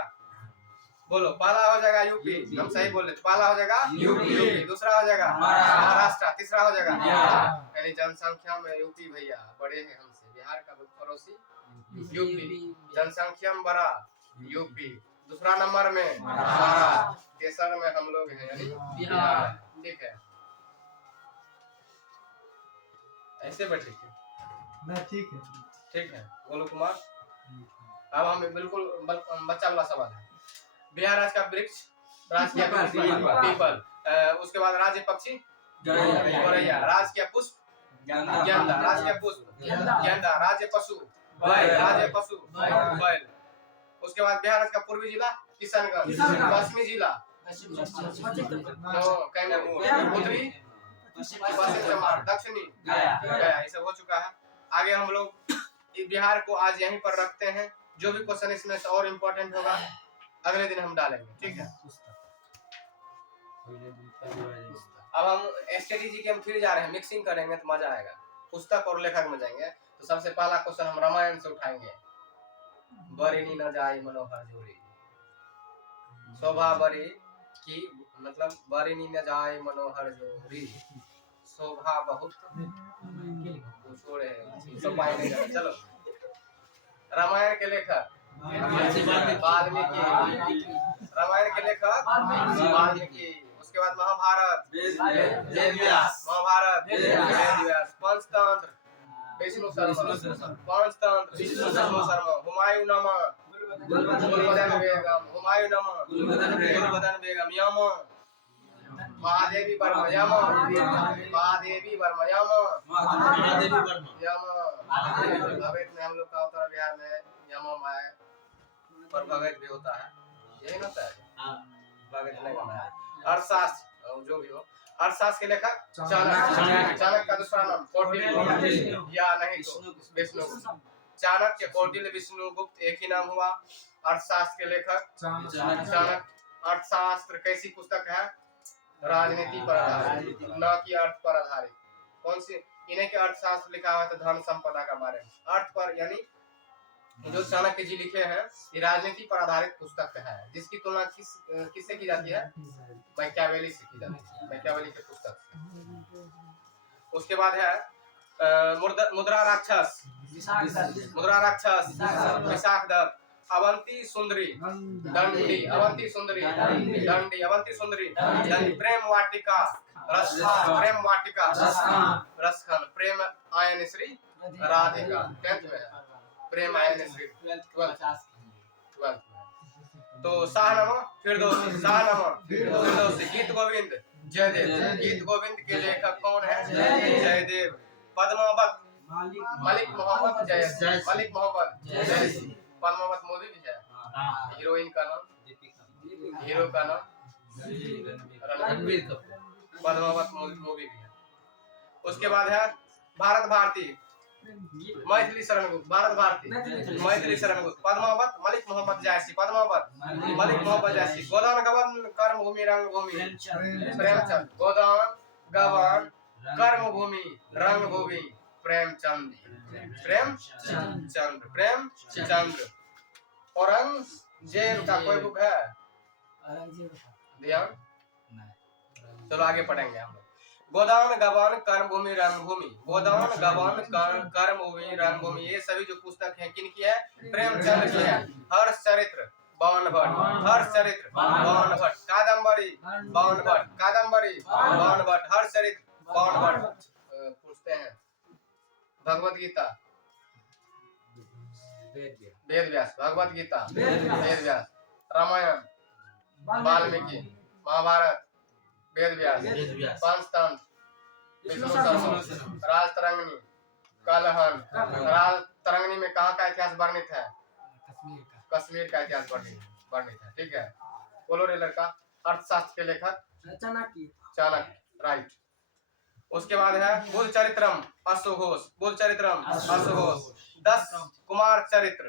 बोलो, पहला हो जाएगा यूपी, हम सही बोले तो पहला हो जाएगा यूपी, दूसरा हो जाएगा महाराष्ट्र, तीसरा हो जाएगा यानी जनसंख्या में यूपी भैया बड़े हैं हमसे। बिहार का पड़ोसी यूपी, जनसंख्या में बड़ा यूपी, दूसरा नंबर में महाराष्ट्र, तेसर में हम लोग हैं यानी बिहार। ठीक है, ऐसे बैठे ठीक है। ठीक है। गोलू कुमार, अब हम बिल्कुल बच्चा वाला सवाल है। बिहार राज्य का वृक्ष, राज्य का पीपल, उसके बाद राज्य पक्षी गौरैया, राज्य का पुष्प गेंदा, राज्य का पुष्प गेंदा, राज्य पशु बैल। उसके बाद बिहार राज्य का पूर्वी जिला किशनगंज, पश्चिमी जिला उत्तरी पश्चिम चंपारण, दक्षिणी गया। ये सब हो चुका है। आगे हम लोग बिहार को आज यहीं पर रखते हैं। जो भी क्वेश्चन इसमें से और इम्पोर्टेंट होगा अगले दिन हम डालेंगे, ठीक है। अब हम स्ट्रेटेजी के हम फिर जा रहे हैं, मिक्सिंग करेंगे तो मजा आएगा। पुस्तक और लेखक में जाएंगे तो सबसे पहला क्वेश्चन हम रामायण से उठाएंगे। बरिनी न जाए मनोहर जोड़ी, शोभा बरी की मतलब बरिनी न जाए मनोहर जोड़ी, शोभा बहुत छोड़े चलो। रामायण के लेखक वाल्मीकि, रामायण के लेखक वाल्मीकि। उसके बाद महाभारत पंचतंत्र विष्णु शर्मा, हुमायूंनामा गुलबदन बेगम, यमा महादेवी वर्मा, भगत में हम लोग का उत्तर बिहार में यमा माया पर भगत भी होता है, यही ना होता है भगत नहीं होता है। अर्थशास्त्र जो भी हो, अर्थशास्त्र के लेखक चाणक्य, चाणक्य का दूसरा नाम कौटिल्य या नहीं तो विष्णुगुप्त। चाणक्य, कौटिल्य, विष्णुगुप्त एक ही नाम हुआ। अर्थशास्त्र के लेखक चाणक्य। अर्थशास्त्र कैसी पुस्तक है? राजनीति पर आधारित, न कि अर्थ पर आधारित। कौन सी? इन्हें के अर्थशास्त्र लिखा हुआ है तो धन संपदा का बारे में। अर्थ पर यानी जो चाणक्य जी लिखे हैं ये राजनीति पर आधारित पुस्तक है, जिसकी तुलना किससे की जाती है? मैकियावेली से की जाती है, मैकियावेली की पुस्तक। उसके बाद है मुद्रा राक्षस, विशाख दत्त, अवंती सुंदरी दंडी, अवंती सुंदरी दंडी, अवंती सुंदरी दंडी, प्रेम वाटिका रसखन, प्रेम आयन श्री राधिका 10th में है, प्रेम आयन श्री 12th। तो शाहनामा फिरदौसी, गीत गोविंद जयदेव, गीत गोविंद के लेखक कौन है? जयदेव। पद्मावत मलिक मोहम्मद जयसी, पद्मावत मूवी भी है, हीरोइन का नाम, हीरो का नाम रणबीर कपूर, पद्मावत मूवी भी है। उसके बाद है भारत भारती, मैथिली शरण गुप्त, भारत भारती मैथिली शरण गुप्त, पद्मावत मलिक मोहम्मद जयसी, पद्मावत मलिक मोहम्मद जयसी। गोदान गवन कर्म भूमि रंग भूमि प्रेमचंद, गोदान गवन कर्म भूमि रंग भूमि प्रेमचंद, प्रेमचंद। औरंगजेब का कोई बुक है? ध्यान, चलो आगे पढ़ेंगे हम लोग। गोदान गवान कर्मभूमि रंगभूमि, गोदान गवान कर्मभूमि रंगभूमि, ये सभी जो पुस्तक हैं किनकी है? प्रेमचंद की है। हर्ष चरित्र बावन भट्ट, हर्ष चरित्र बावन भट्ट, कादम्बरी बावन भट्ट, कादम्बरी बावन भट्ट, हर्ष चरित्र बावन भट्ट। पूछते हैं भगवत गीता वेद व्यास, भगवत गीता वेद व्यास, रामायण वाल्मीकि, महाभारत वेद व्यास, पंचतंत्र विष्णु सहस्त्र, राजतरंगिणी कलहन। राजतरंगिणी में कहाँ का इतिहास वर्णित है? कश्मीर का इतिहास वर्णित है। ठीक है, बोलो रे लड़का। अर्थशास्त्र के लेखक चाणक्य, राइट। उसके बाद है बुल चरित्रम अश्वघोष, बुल चरित्रम अश्वघोष। 10 कुमार चरित्र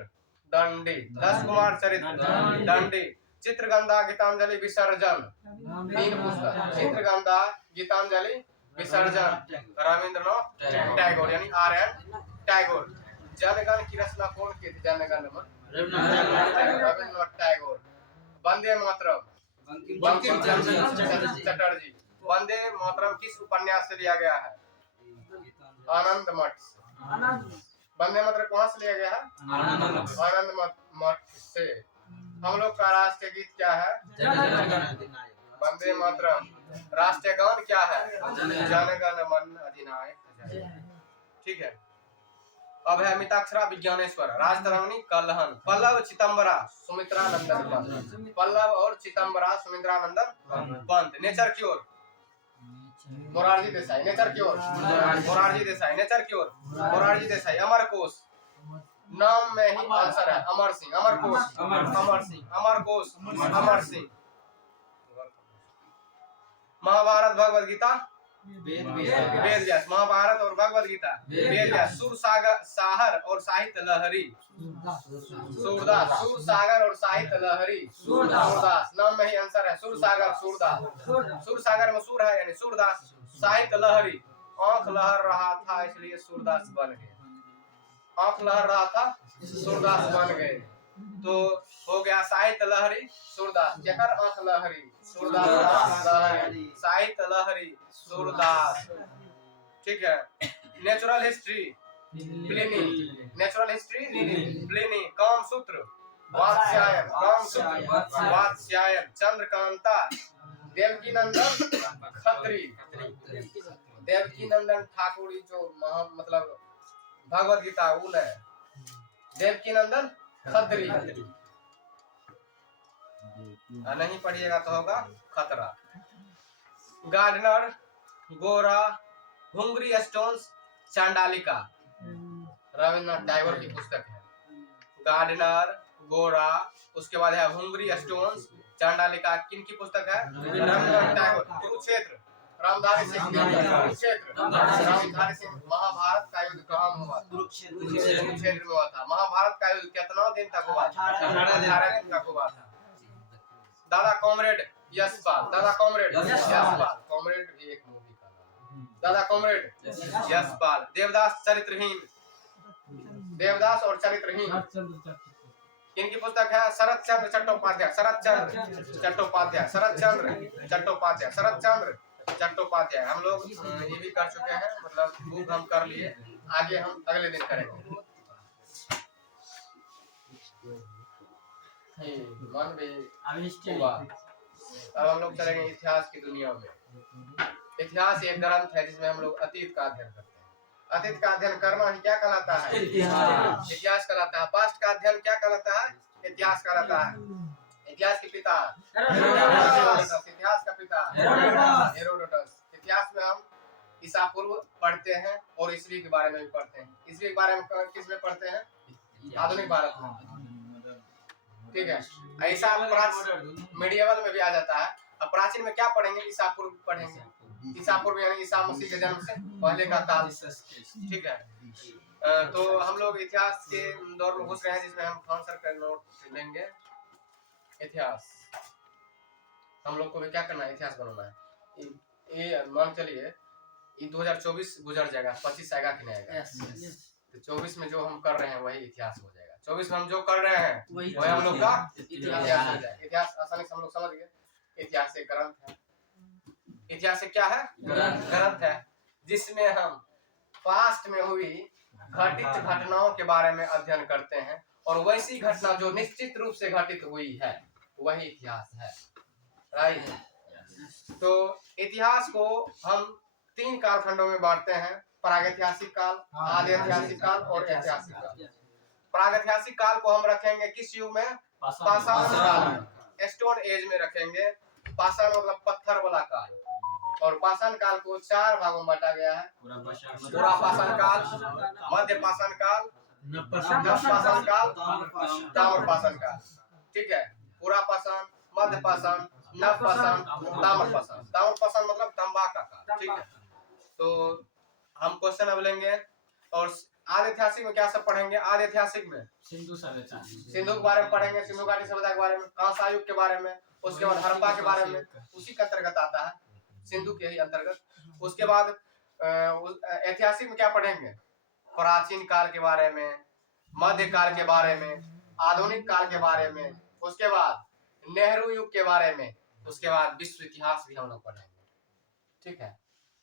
दंडी, 10 कुमार चरित्र दंडी। चित्रगंधा गीतांजलि विसर्जन, 3 पुस्तक, चित्रगंधा गीतांजलि विसर्जन, रविंद्रनाथ टैगोर यानी R.N. टैगोर। जनगण की रचना कौन की थी? जनगण में रविंद्रनाथ टैगोर। वंदे मातरम बंकिम चंद्र चटर्जी। वंदे मातरम किस उपन्यास से लिया गया है? आनंद मठ। वंदे मातरम कहाँ से लिया गया है? आनंद मठ से। हम लोग का राष्ट्रीय गीत क्या है? वंदे मातरम। राष्ट्रीय गान क्या है? जनगण मन अधिनायक। ठीक है, अब है मिताक्षरा विज्ञानेश्वर, राजतरंगिणी कलहन, पल्लव चिदंबरा सुमित्रानंदन पंत, पल्लव और Chidambara Sumitranandan Pant. Nature cure Morarji Desai, nature cure Morarji Desai, nature cure Morarji Desai. Amar Kosh, नाम में ही आंसर है, अमर सिंह, अमर कोश, अमर सिंह, अमर कोश, अमर सिंह। महाभारत भगवत गीता वेद व्यास, महाभारत और भगवत गीता वेद व्यास। सुर सागर और साहित्य लहरी सूरदास, सुर सागर और साहित्य लहरी सूरदास। नाम में ही आंसर है, सुर सागर सूरदास। सुर सागर में सुर है यानी सूरदास। साहित्य लहरी, आंख लहर रहा था इसलिए सूरदास बन गए, आंख लहर रहा था सूरदास बन गए। तो हो गया साहित्य लहरी सूरदास, जकर आंख लहरी सूरदास लहरी, साहित्य लहरी सूरदास। ठीक है, natural history Pliny, natural history Pliny. Kamasutra Vatsyayan, Kamasutra Vatsyayan. Chandrakanta Devaki Nandan Khatri, Devaki Nandan Thakur जो मतलब भगवत गीता उन है, देवकी नंदन खत्री। नहीं पढ़िएगा तो होगा खतरा। गार्डनर गोरा, हुंगरी स्टोन्स चांडालिका, रविंद्रनाथ टैगोर की पुस्तक है। गार्डनर गोरा, उसके बाद है हुंगरी स्टोन्स चांडालिका, किन की पुस्तक है? रविंद्रनाथ टैगोर। कुरुक्षेत्र रामधारी सिंह, कुरुक्षेत्र रामधारी सिंह। महाभारत का युद्ध कहाँ हुआ? कुरुक्षेत्र में हुआ था। महाभारत का युद्ध कितना दिन तक हुआ? 18 दिन तक हुआ था। दादा कॉमरेड यशपाल, दादा कॉमरेड यशपाल, कॉमरेड भी एक मूवी का नाम। दादा कॉमरेड यशपाल। देवदास चरित्रहीन, देवदास और चरित्रहीन किनकी पुस्तक है? शरद चंद्र चट्टोपाध्याय, शरद चंद्र चट्टोपाध्याय, शरद चंद्र चट्टोपाध्याय, शरद चंद्र चट्टोपाध्याय। हम लोग ये भी कर चुके हैं, मतलब बुक हम कर लिए, आगे हम अगले दिन करेंगे। मन भी हुआ। अब हम लोग चलेंगे इतिहास की दुनिया में। इतिहास एक ग्रंथ है जिसमें हम लोग अतीत का अध्ययन करते हैं। अतीत का अध्ययन करना ही क्या कहलाता है? इतिहास कहलाता है। पास्ट का अध्ययन क्या कहलाता है? इतिहास कहलाता है। इतिहास के पिता इतिहास का पिता हेरोडोटस। इतिहास में हम ईसा पूर्व पढ़ते हैं और ईस्वी के बारे में भी पढ़ते हैं। ईस्वी के बारे में किस में पढ़ते हैं? आधुनिक भारत में। ठीक है, ऐसा मीडिएवल में भी आ जाता है। अब प्राचीन में क्या पढ़ेंगे? ईसा पूर्व पढ़ेंगे। ईसा पूर्व यानी ईसा मसीह के जन्म से पहले का काल। ठीक है, तो हम लोग इतिहास के दौर में घुस रहे हैं जिसमें हम आंसर का नोट लेंगे। इतिहास हम लोग को भी क्या करना है? इतिहास बनाना है। ये मान चलिए ये 2024 गुजर जाएगा, 25 आएगा कि नहीं आएगा? तो 24 में जो हम कर रहे हैं वही इतिहास हो जाएगा। 24 में हम जो कर रहे हैं वही हम लोग का इतिहास हो जाएगा। इतिहास आसानी से हम लोग समझ गए। इतिहास एक ग्रंथ है। ऐतिहासिक क्या है? ग्रंथ है, जिसमें हम पास्ट में हुई घटित घटनाओं के बारे में अध्ययन करते हैं और वैसी घटना जो निश्चित रूप से घटित हुई है वही इतिहास है। राइट। तो इतिहास को हम 3 कालखंडों में बांटते हैं, प्रागैतिहासिक काल, आदि ऐतिहासिक काल और ऐतिहासिक काल। प्रागैतिहासिक काल को हम रखेंगे किस युग में? पाषाण काल में, स्टोन एज में रखेंगे। पाषाण मतलब पत्थर वाला काल। और पाषाण काल को 4 भागों में बांटा गया है। पूरा पाषाण काल, मध्य पाषाण काल, नव पाषाण काल, ताम्र पाषाण काल। ठीक है, पूरा पाषाण, मध्य पाषाण, नव पाषाण, ताम्र पाषाण। ताम्र पाषाण मतलब तांबा का काल। ठीक है, तो हम क्वेश्चन अब लेंगे। और आदि ऐतिहासिक में क्या सब पढ़ेंगे? आदि ऐतिहासिक में सिंधु के बारे में पढ़ेंगे, सिंधु घाटी सभ्यता के बारे में, कांस्य युग के बारे में, उसके बाद हड़प्पा के बारे में, उसी के अंतर्गत आता है, सिंधु के ही अंतर्गत। उसके बाद ऐतिहासिक में क्या पढ़ेंगे? प्राचीन काल के बारे में, मध्य काल के बारे में, आधुनिक काल के बारे में, उसके बाद नेहरू युग के बारे में, उसके बाद विश्व इतिहास भी हम लोग पढ़ेंगे। ठीक है,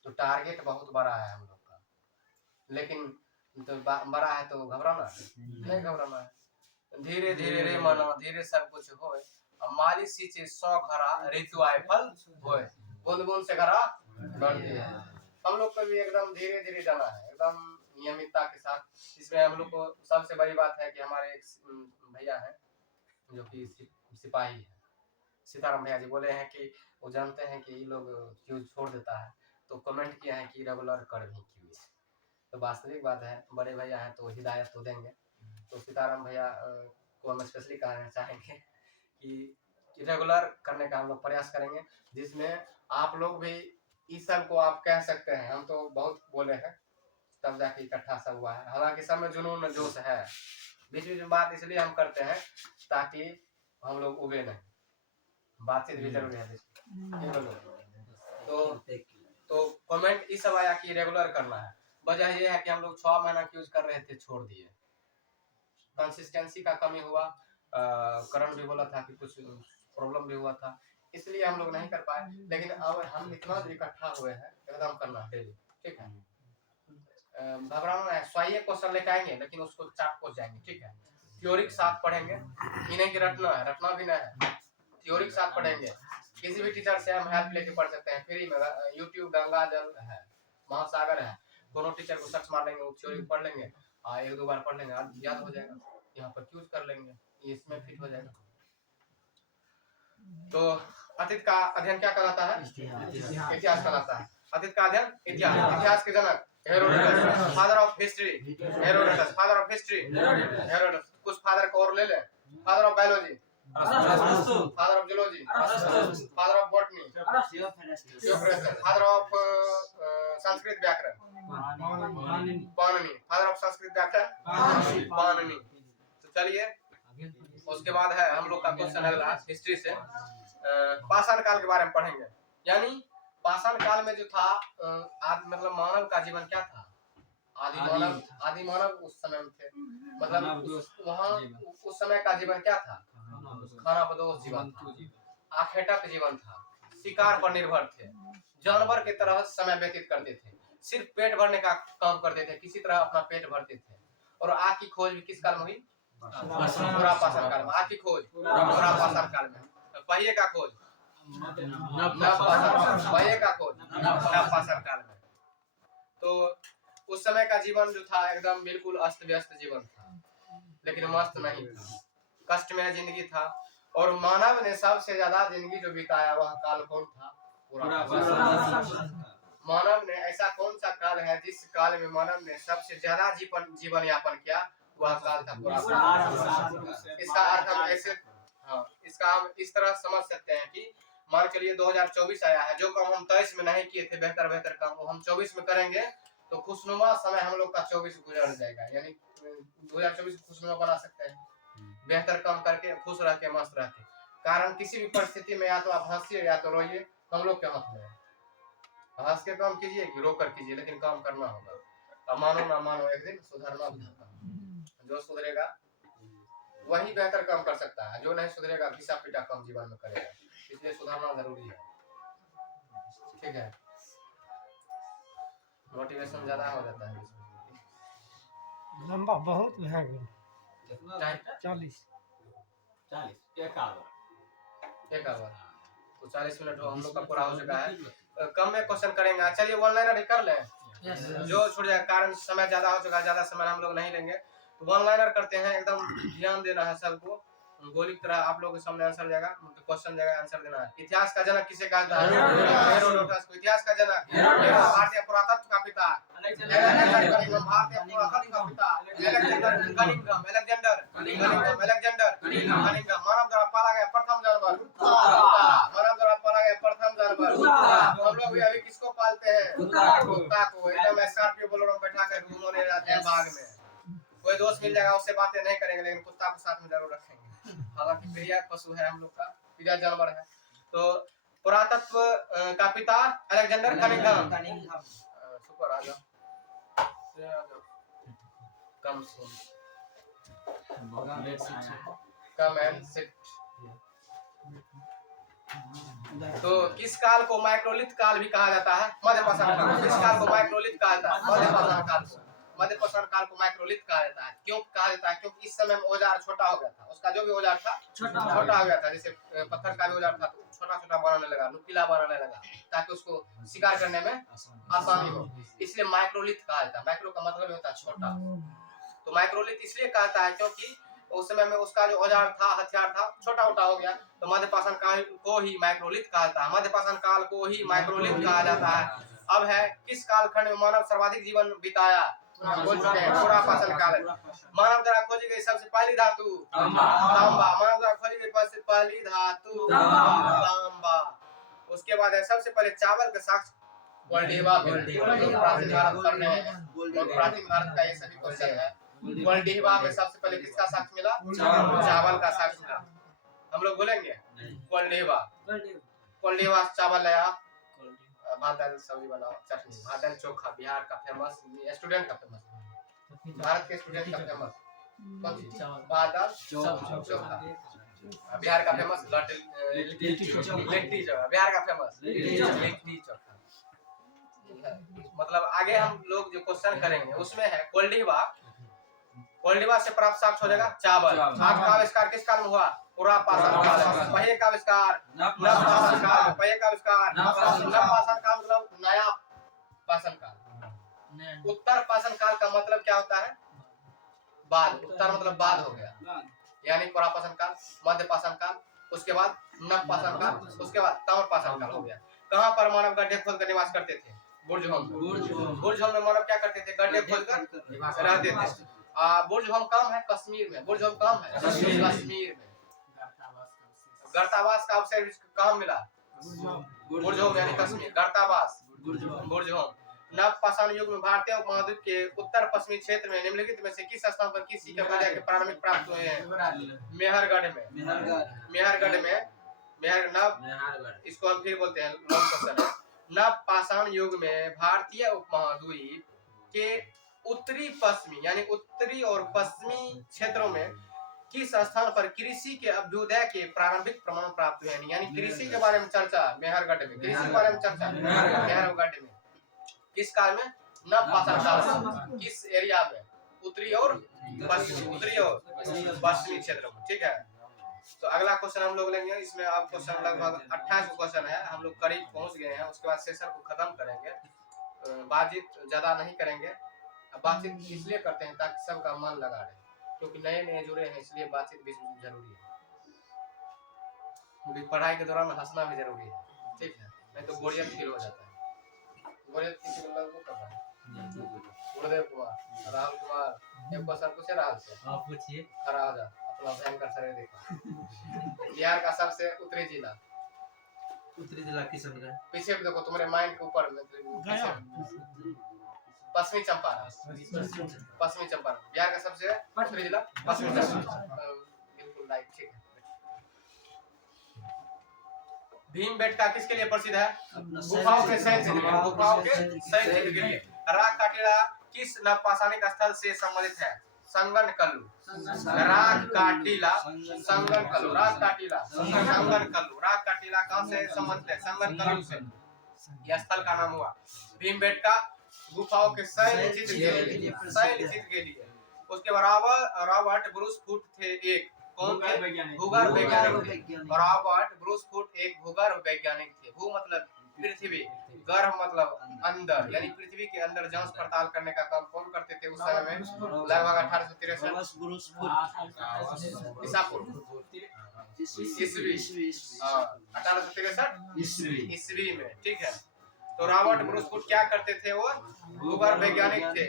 तो टारगेट बहुत बड़ा है हम लोग का, लेकिन तो बड़ा है तो घबराना नहीं, घबराना है। धीरे धीरे रे मना, धीरे सब कुछ होए। माली सींचे 100 घड़ा, ऋतु आए फल होए, बूंद बूंद से घड़ा बढ़ती है। हम लोग को भी एकदम धीरे धीरे जाना है, एकदम नियमितता के साथ। इसमें हम लोग को सबसे बड़ी बात है कि हमारे एक भैया है जो कि सिपाही है, सीताराम भैया जी, बोले हैं कि वो जानते हैं कि ये लोग क्यों छोड़ देता है, तो कमेंट किया है कि रेगुलर कर भी क्यों। तो वास्तविक बात है, बड़े भैया हैं तो हिदायत तो देंगे। तो सीताराम भैया को हम स्पेशली कहना चाहेंगे कि रेगुलर करने का हम लोग प्रयास करेंगे, जिसमें आप लोग भी इस सब को आप कह सकते हैं। हम तो बहुत बोले हैं तब जाके इकट्ठा सब हुआ है, हालांकि सब में जुनून जोश है। बीच बीच में बात इसलिए हम करते हैं ताकि हम लोग उगे नहीं, बातचीत भी जरूरी है। तो कमेंट इस सब आया कि रेगुलर करना है। वजह ये है कि हम लोग 6 महीना यूज कर रहे थे, छोड़ दिए, कंसिस्टेंसी का कमी हुआ। करण भी बोला था कि कुछ प्रॉब्लम भी हुआ था, इसलिए हम लोग नहीं कर पाए। लेकिन अब हम इतना इकट्ठा हुए हैं, एकदम करना डेली। ठीक है, घबराना है। 100 क्वेश्चन लेके आएंगे, लेकिन उसको चार्ट को जाएंगे। ठीक है, थ्योरी के साथ पढ़ेंगे, इन्हें की रटना है, रटना भी नहीं है, थ्योरी के साथ पढ़ेंगे। किसी भी टीचर से हम हेल्प लेके पढ़ सकते हैं फ्री में। यूट्यूब, गंगा जल है, महासागर है, दोनों टीचर को सर्च मार लेंगे, वो थ्योरी पढ़ लेंगे, 1-2 बार पढ़ लेंगे, याद हो जाएगा, यहाँ पर यूज कर लेंगे, इसमें फिट हो जाएगा। तो अतीत का अध्ययन क्या कहलाता है? इतिहास कहलाता है। अतीत का अध्ययन इतिहास। इतिहास के जनक Herodotus, father of history Herodotus, father of history Herodotus. कुछ फादर को और ले ले। Father of biology, father of zoology, father of botany, father of Sanskrit व्याकरण पाणिनि, फादर ऑफ संस्कृत व्याकरण पाणिनि। तो चलिए, उसके बाद है हम लोग का क्वेश्चन अगला हिस्ट्री से। पाषाण काल के बारे में पढ़ेंगे। यानी पाषाण काल में जो था, मतलब मानव का जीवन क्या था? आदि मानव उस समय में थे, मतलब वहाँ उस समय का जीवन क्या था? खानाबदोश जीवन था, आखेटक जीवन था, शिकार पर निर्भर थे, जानवर की तरह समय व्यतीत करते थे, सिर्फ पेट भरने का काम करते थे, किसी तरह अपना पेट भरते थे। और आग की खोज भी किस काल में हुई? पूरा पाषाण काल में। आग की खोज पूरा पाषाण काल में। पहिए का खोज पहिए का खोज नव पाषाण काल में। तो उस समय का जीवन जो था एकदम बिल्कुल अस्त व्यस्त जीवन था, लेकिन मस्त नहीं था, कष्टमय जिंदगी था। और मानव ने सबसे ज्यादा जिंदगी जो बिताया वह काल कौन था? पूरा मानव ने ऐसा कौन सा काल है जिस काल में मानव ने सबसे ज्यादा जीवन यापन किया? वह काल था पूरा। इसका अर्थ हम ऐसे, इसका हम इस तरह समझ सकते हैं कि मान चलिए 2024 आया है, जो काम हम 23 में नहीं किए थे बेहतर काम, वो हम 24 में करेंगे, तो खुशनुमा समय हम लोग का 24 गुजर जाएगा। यानी 2024 को खुशनुमा बना सकते हैं, बेहतर काम करके खुश रह के मस्त रह के। कारण किसी भी परिस्थिति में या तो आप हंसिए या तो रोइए, हम लोग के हाथ में है। हंस के काम कीजिए कि रो कर कीजिए, लेकिन काम करना होगा। अब मानो ना मानो एक दिन सुधरना भी होगा। जो सुधरेगा वही बेहतर काम कर सकता है, जो नहीं सुधरेगा घिसा पीटा काम जीवन में करेगा। इसलिए सुधरना जरूरी है। ठीक है, मोटिवेशन ज्यादा हो जाता है इसमें। लंबा बहुत है गया। टाइम 40 एक आवर तो 40 मिनट हो हम लोग का पूरा हो चुका है। कम में क्वेश्चन करेंगे। चलिए वन लाइनर कर लें, जो छूट जाए कारण समय ज्यादा हो चुका है, ज्यादा समय हम लोग नहीं लेंगे तो वन लाइनर करते हैं। एकदम ध्यान देना है सबको, गोली की तरह आप लोगों के सामने आंसर जाएगा, क्वेश्चन जाएगा, आंसर देना है। इतिहास का जनक किसे कहा जाता है? हेरोडोटस को। इतिहास का जनक भारतीय पुरातत्व का पिता, भारतीय पुरातत्व का पिता अलेक्जेंडर कनिंघम। मानव द्वारा पाला गया प्रथम जानवर मानव द्वारा पाला गया प्रथम जानवर। हम लोग भी अभी किसको पालते हैं? कुत्ता को। एकदम स्कॉर्पियो बोलेरो में बैठा कर घूमने जाते हैं बाग में। कोई दोस्त मिल जाएगा उससे बातें नहीं करेंगे, लेकिन कुत्ता को साथ में जरूर रखेंगे। हालांकि प्रिय पशु है हम लोग का, प्रिय जानवर है। तो पुरातत्व का पिता अलेक्जेंडर कनिंघम। सुपर आ जाओ, कम एंड सिट। तो किस काल को माइक्रोलिथ काल भी कहा जाता है? मध्यपाषाण काल। किस काल को माइक्रोलिथ कहा जाता है? मध्यपाषाण काल को। मध्यपाषाण काल को माइक्रोलिथ कहा जाता है। क्यों कहा जाता है? क्योंकि इस समय में औजार छोटा हो गया था, उसका जो भी औजार था छोटा हो गया था। जैसे पत्थर का भी औजार था तो छोटा छोटा बनाने लगा, नुकीला बनाने लगा, ताकि उसको शिकार करने में आसानी हो। इसलिए माइक्रोलिथ कहा जाता है। माइक्रो का मतलब होता है छोटा। तो माइक्रोलिथ इसलिए कहता है क्योंकि उस समय में उसका जो औजार था, हथियार था, छोटा मोटा हो गया। तो मध्यपाषाण काल को ही माइक्रोलिथ कहा जाता है। मध्यपाषाण काल को ही माइक्रोलिथ कहा जाता है। अब है किस कालखंड में मानव सर्वाधिक जीवन बिताया? बोल चुके हैं, पुरापाषाण काल। मानव द्वारा खोजी गई सबसे पहली धातु तांबा। मानव द्वारा खोजी गई सबसे पहली धातु तांबा। उसके बाद है सबसे पहले चावल का साक्ष्य गोल्डीवा। प्राचीन भारत पढ़ रहे हैं, प्राचीन भारत का ये सभी क्वेश्चन है। गोल्डीवा में सबसे पहले किसका साक्ष्य मिला? चावल का साक्ष्य मिला। हम लोग बोलेंगे गोल्डीवा चावल लाया, भात दाल सब्जी बनाओ, चटनी, भात दाल चोखा। बिहार का फेमस स्टूडेंट का फेमस, भारत के स्टूडेंट का फेमस भात दाल चोखा। बिहार का फेमस लिट्टी चोखा। बिहार का फेमस लिट्टी चोखा। मतलब आगे हम लोग जो क्वेश्चन करेंगे उसमें है कोल्डिवा से प्राप्त साक्ष्य हो जाएगा चावल। भात का आविष्कार किस काल में हुआ? पुरापाषाण काल। पहिए का आविष्कार नवपाषाण काल। पहिए का आविष्कार नवपाषाण काल मतलब नया पाषाण काल। उत्तर पाषाण काल का मतलब क्या होता है? बाद। उत्तर मतलब बाद हो गया, यानी पुरापाषाण काल, मध्यपाषाण काल, उसके बाद नवपाषाण काल, उसके बाद ताम्रपाषाण काल हो गया। कहाँ पर मानव गड्ढे खोदकर निवास करते थे? बुर्ज होम। बुर्ज होम में मानव क्या करते थे? गड्ढे खोदकर रहते थे। बुर्ज होम कहाँ है? कश्मीर में। बुर्ज होम कहाँ है? कश्मीर में। गर्तावास का अवशेष कहाँ मिला? बुर्ज होम यानी कश्मीर। गर्तावास बुर्ज होम। नवपाषाण युग में भारतीय उपमहाद्वीप के उत्तर पश्चिमी क्षेत्र में निम्नलिखित में से किस स्थान पर किस के पर्याय के प्रारंभिक प्राप्त हुए हैं? मेहरगढ़ में। इसको हम फिर बोलते हैं लॉन्ग क्वेश्चन है। नवपाषाण युग में भारतीय उपमहाद्वीप के उत्तरी पश्चिमी यानी उत्तरी और पश्चिमी क्षेत्रों में किस स्थान पर कृषि के अभ्युदय के प्रारंभिक प्रमाण प्राप्त हुए हैं? यानी कृषि के बारे में चर्चा मेहरगढ़ में। कृषि के बारे में चर्चा मेहरगढ़ में। किस काल में? नवपाषाण काल में। किस एरिया में? उत्तरी और पश्चिमी क्षेत्रों में। ठीक है, तो अगला क्वेश्चन हम लोग लेंगे। इसमें अब क्वेश्चन लगभग 28 क्वेश्चन है, हम लोग करीब पहुंच गए हैं। उसके बाद सेशन को खत्म करेंगे, बातचीत ज्यादा नहीं करेंगे। बातचीत इसलिए करते हैं ताकि सबका मन लगा रहे, क्योंकि नए नए जुड़े हैं, इसलिए बातचीत भी जरूरी है। क्योंकि पढ़ाई के दौरान हंसना भी जरूरी है, ठीक है, नहीं तो बोरियत फील हो जाता है। बोरियत किसी को लगभग कर रहा है। गुरुदेव कुमार, राहुल कुमार, एक क्वेश्चन पूछे राहुल से। आप पूछिए। खड़ा हो जा, अपना भयंकर शरीर देखो। बिहार का सबसे उत्तरी जिला किशनगढ़। पीछे भी देखो, तुम्हारे माइंड के ऊपर पश्चिमी चंपारण। पश्चिमी चंपारण बिहार का सबसे उत्तरी जिला पश्चिमी चंपारण। बिल्कुल राइट, ठीक है। भीमबेटका किसके लिए प्रसिद्ध है? गुफाओं के शयन क्षेत्र के लिए। गुफाओं के शयन क्षेत्र के लिए। राग का टीला किस नवपाषाणिक स्थल से संबंधित है? संगनकल्लू। राग का टीला संगनकल्लू। राग का टीला संगनकल्लू। राग का टीला कहां से संबंधित है? संगनकल्लू से। यह स्थल का नाम हुआ। भीमबेटका गुफाओं के शैल चित्र के लिए। उसके बराबर रॉबर्ट ब्रूस फुट थे एक कौन थे? भूगर्भ वैज्ञानिक थे। रॉबर्ट ब्रूस फुट एक भूगर्भ वैज्ञानिक थे। भू मतलब पृथ्वी, गर्भ मतलब अंदर, यानी पृथ्वी के अंदर जांच पड़ताल करने का काम कौन करते थे उस समय में? लगभग 1863 ईसा पूर्व ईस्वी 1863 ईस्वी में, ठीक है। तो रॉबर्ट ब्रूस फुट क्या करते थे? वो भूगर्भ वैज्ञानिक थे,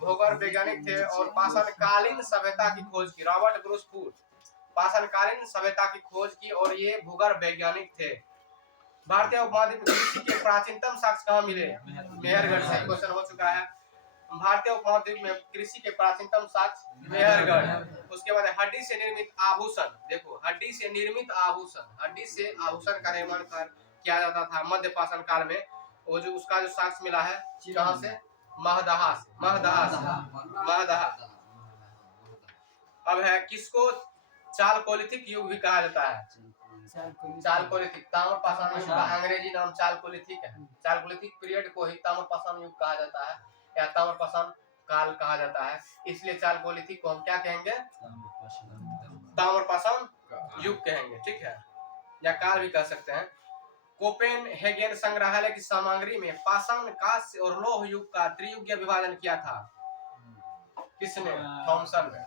भूगर्भ वैज्ञानिक थे और पाषाणकालीन सभ्यता की खोज की। रॉबर्ट ब्रूस फुट पाषाणकालीन सभ्यता की खोज की और ये भूगर्भ वैज्ञानिक थे। भारतीय उपमहाद्वीप में कृषि के प्राचीनतम साक्ष्य कहाँ मिले? मेहरगढ़ से क्वेश्चन हो चुका है। भारतीय उपमहाद्वीप में कृषि के प्राचीनतम साक्ष्य मेहरगढ़। उसके बाद हड्डी से निर्मित आभूषण, देखो हड्डी से निर्मित आभूषण, हड्डी से आभूषण का निर्माण किया जाता था मध्य पाषाण काल में। वो जो उसका जो साक्ष्य मिला है कहाँ से? महदहा से, महदहा। अब है किसको चालकोलिथिक युग भी कहा जाता है? चालकोलिथिक ताम्र पाषाण युग का अंग्रेजी नाम चालकोलिथिक है। चालकोलिथिक पीरियड को ही ताम्र पाषाण युग कहा जाता है या ताम्र पाषाण काल कहा जाता है। इसलिए चालकोलिथिक को हम क्या कहेंगे? ताम्र पाषाण युग कहेंगे, ठीक है, या काल भी कह सकते हैं। कोपेनहेगन संग्रहालय की सामग्री में पाषाण, कांस्य और लौह युग का त्रियुगीय विभाजन किया था। किसने? थॉमसन ने।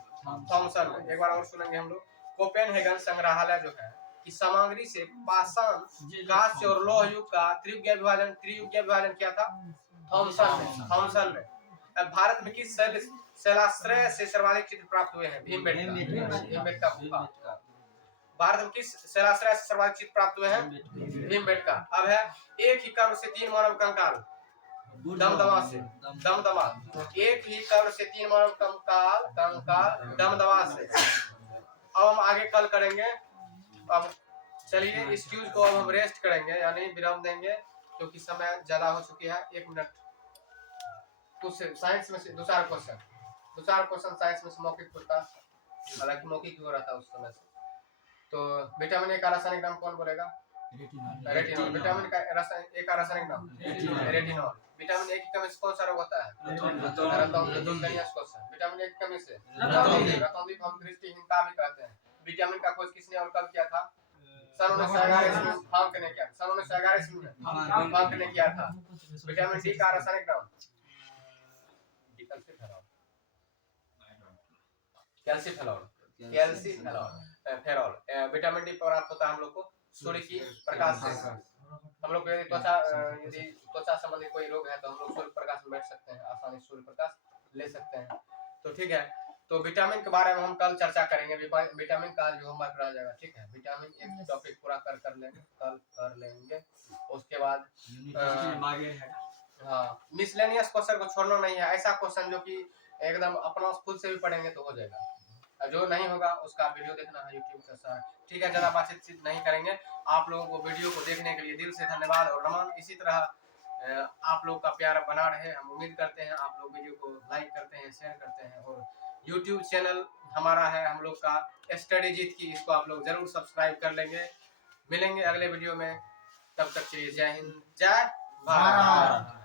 एक बार और सुनेंगे हम लोग। कोपेनहेगन संग्रहालय जो है की सामग्री से पाषाण, कांस्य और लौह युग का त्रियुगीय विभाजन किया था थॉमसन ने। भारत में किस शैलाश्रय से सर्वाधिक चित्र प्राप्त हुए हैं? भीमबेटका गुफा। भारत में किस शैलाश्रय से सर्वाधिक चित्र प्राप्त हुए हैं? भीमबेटका। अब है एक ही कब्र से 3 मानव कंकाल, दमदमा से, दमदमा। एक ही कब्र से 3 मानव कंकाल दमदमा से। अब हम आगे कल करेंगे। अब चलिए इस क्यूज को अब हम रेस्ट करेंगे, यानी विराम देंगे क्योंकि समय ज्यादा हो चुकी है। 1 मिनट। कुछ साइंस में से दो चार क्वेश्चन साइंस में से मौखिक पूछता, हालांकि मौखिक हो रहा था उस समय से। तो विटामिन ए का रासायनिक नाम कौन बोलेगा? रेटिनॉल। विटामिन का रासायनिक नाम रेटिनॉल। विटामिन ए की कमी से कौन सा रोग होता है? विटामिन ए की कमी से रतौंधी हम दृष्टिहीनता भी कहते हैं। विटामिन का खोज किसने और कब किया था? सन 1911 ईस्वी में फांक ने किया। सन 1911 ईस्वी में फांक ने किया था। विटामिन डी का रासायनिक नाम कैल्सीफेरॉल। विटामिन डी प्राप्त होता है हम लोग को सूर्य की प्रकाश से। हम लोग यदि त्वचा संबंधी कोई रोग है तो हम लोग सूर्य प्रकाश में बैठ सकते हैं, आसानी से सूर्य प्रकाश ले सकते हैं। तो ठीक है, तो विटामिन के बारे में हम कल चर्चा करेंगे। विटामिन का जो होमवर्क रह जाएगा, ठीक है। विटामिन एक टॉपिक पूरा कर लेंगे, कल कर लेंगे। उसके बाद हाँ, मिसलेनियस क्वेश्चन को छोड़ना नहीं है। ऐसा क्वेश्चन जो कि एकदम अपना खुद से भी पढ़ेंगे तो हो जाएगा। जो नहीं होगा उसका वीडियो देखना है यूट्यूब का सारा, ठीक है। ज्यादा बातचीत नहीं करेंगे। आप लोगों को वीडियो को देखने के लिए दिल से धन्यवाद और नमन। इसी तरह आप लोग का प्यार बना रहे, हम उम्मीद करते हैं आप लोग वीडियो को लाइक करते हैं, शेयर करते हैं। और यूट्यूब चैनल हमारा है हम लोग का स्टडीजीत की, इसको आप लोग जरूर सब्सक्राइब कर लेंगे। मिलेंगे अगले वीडियो में, तब तक के लिए जय हिंद, जय भारत।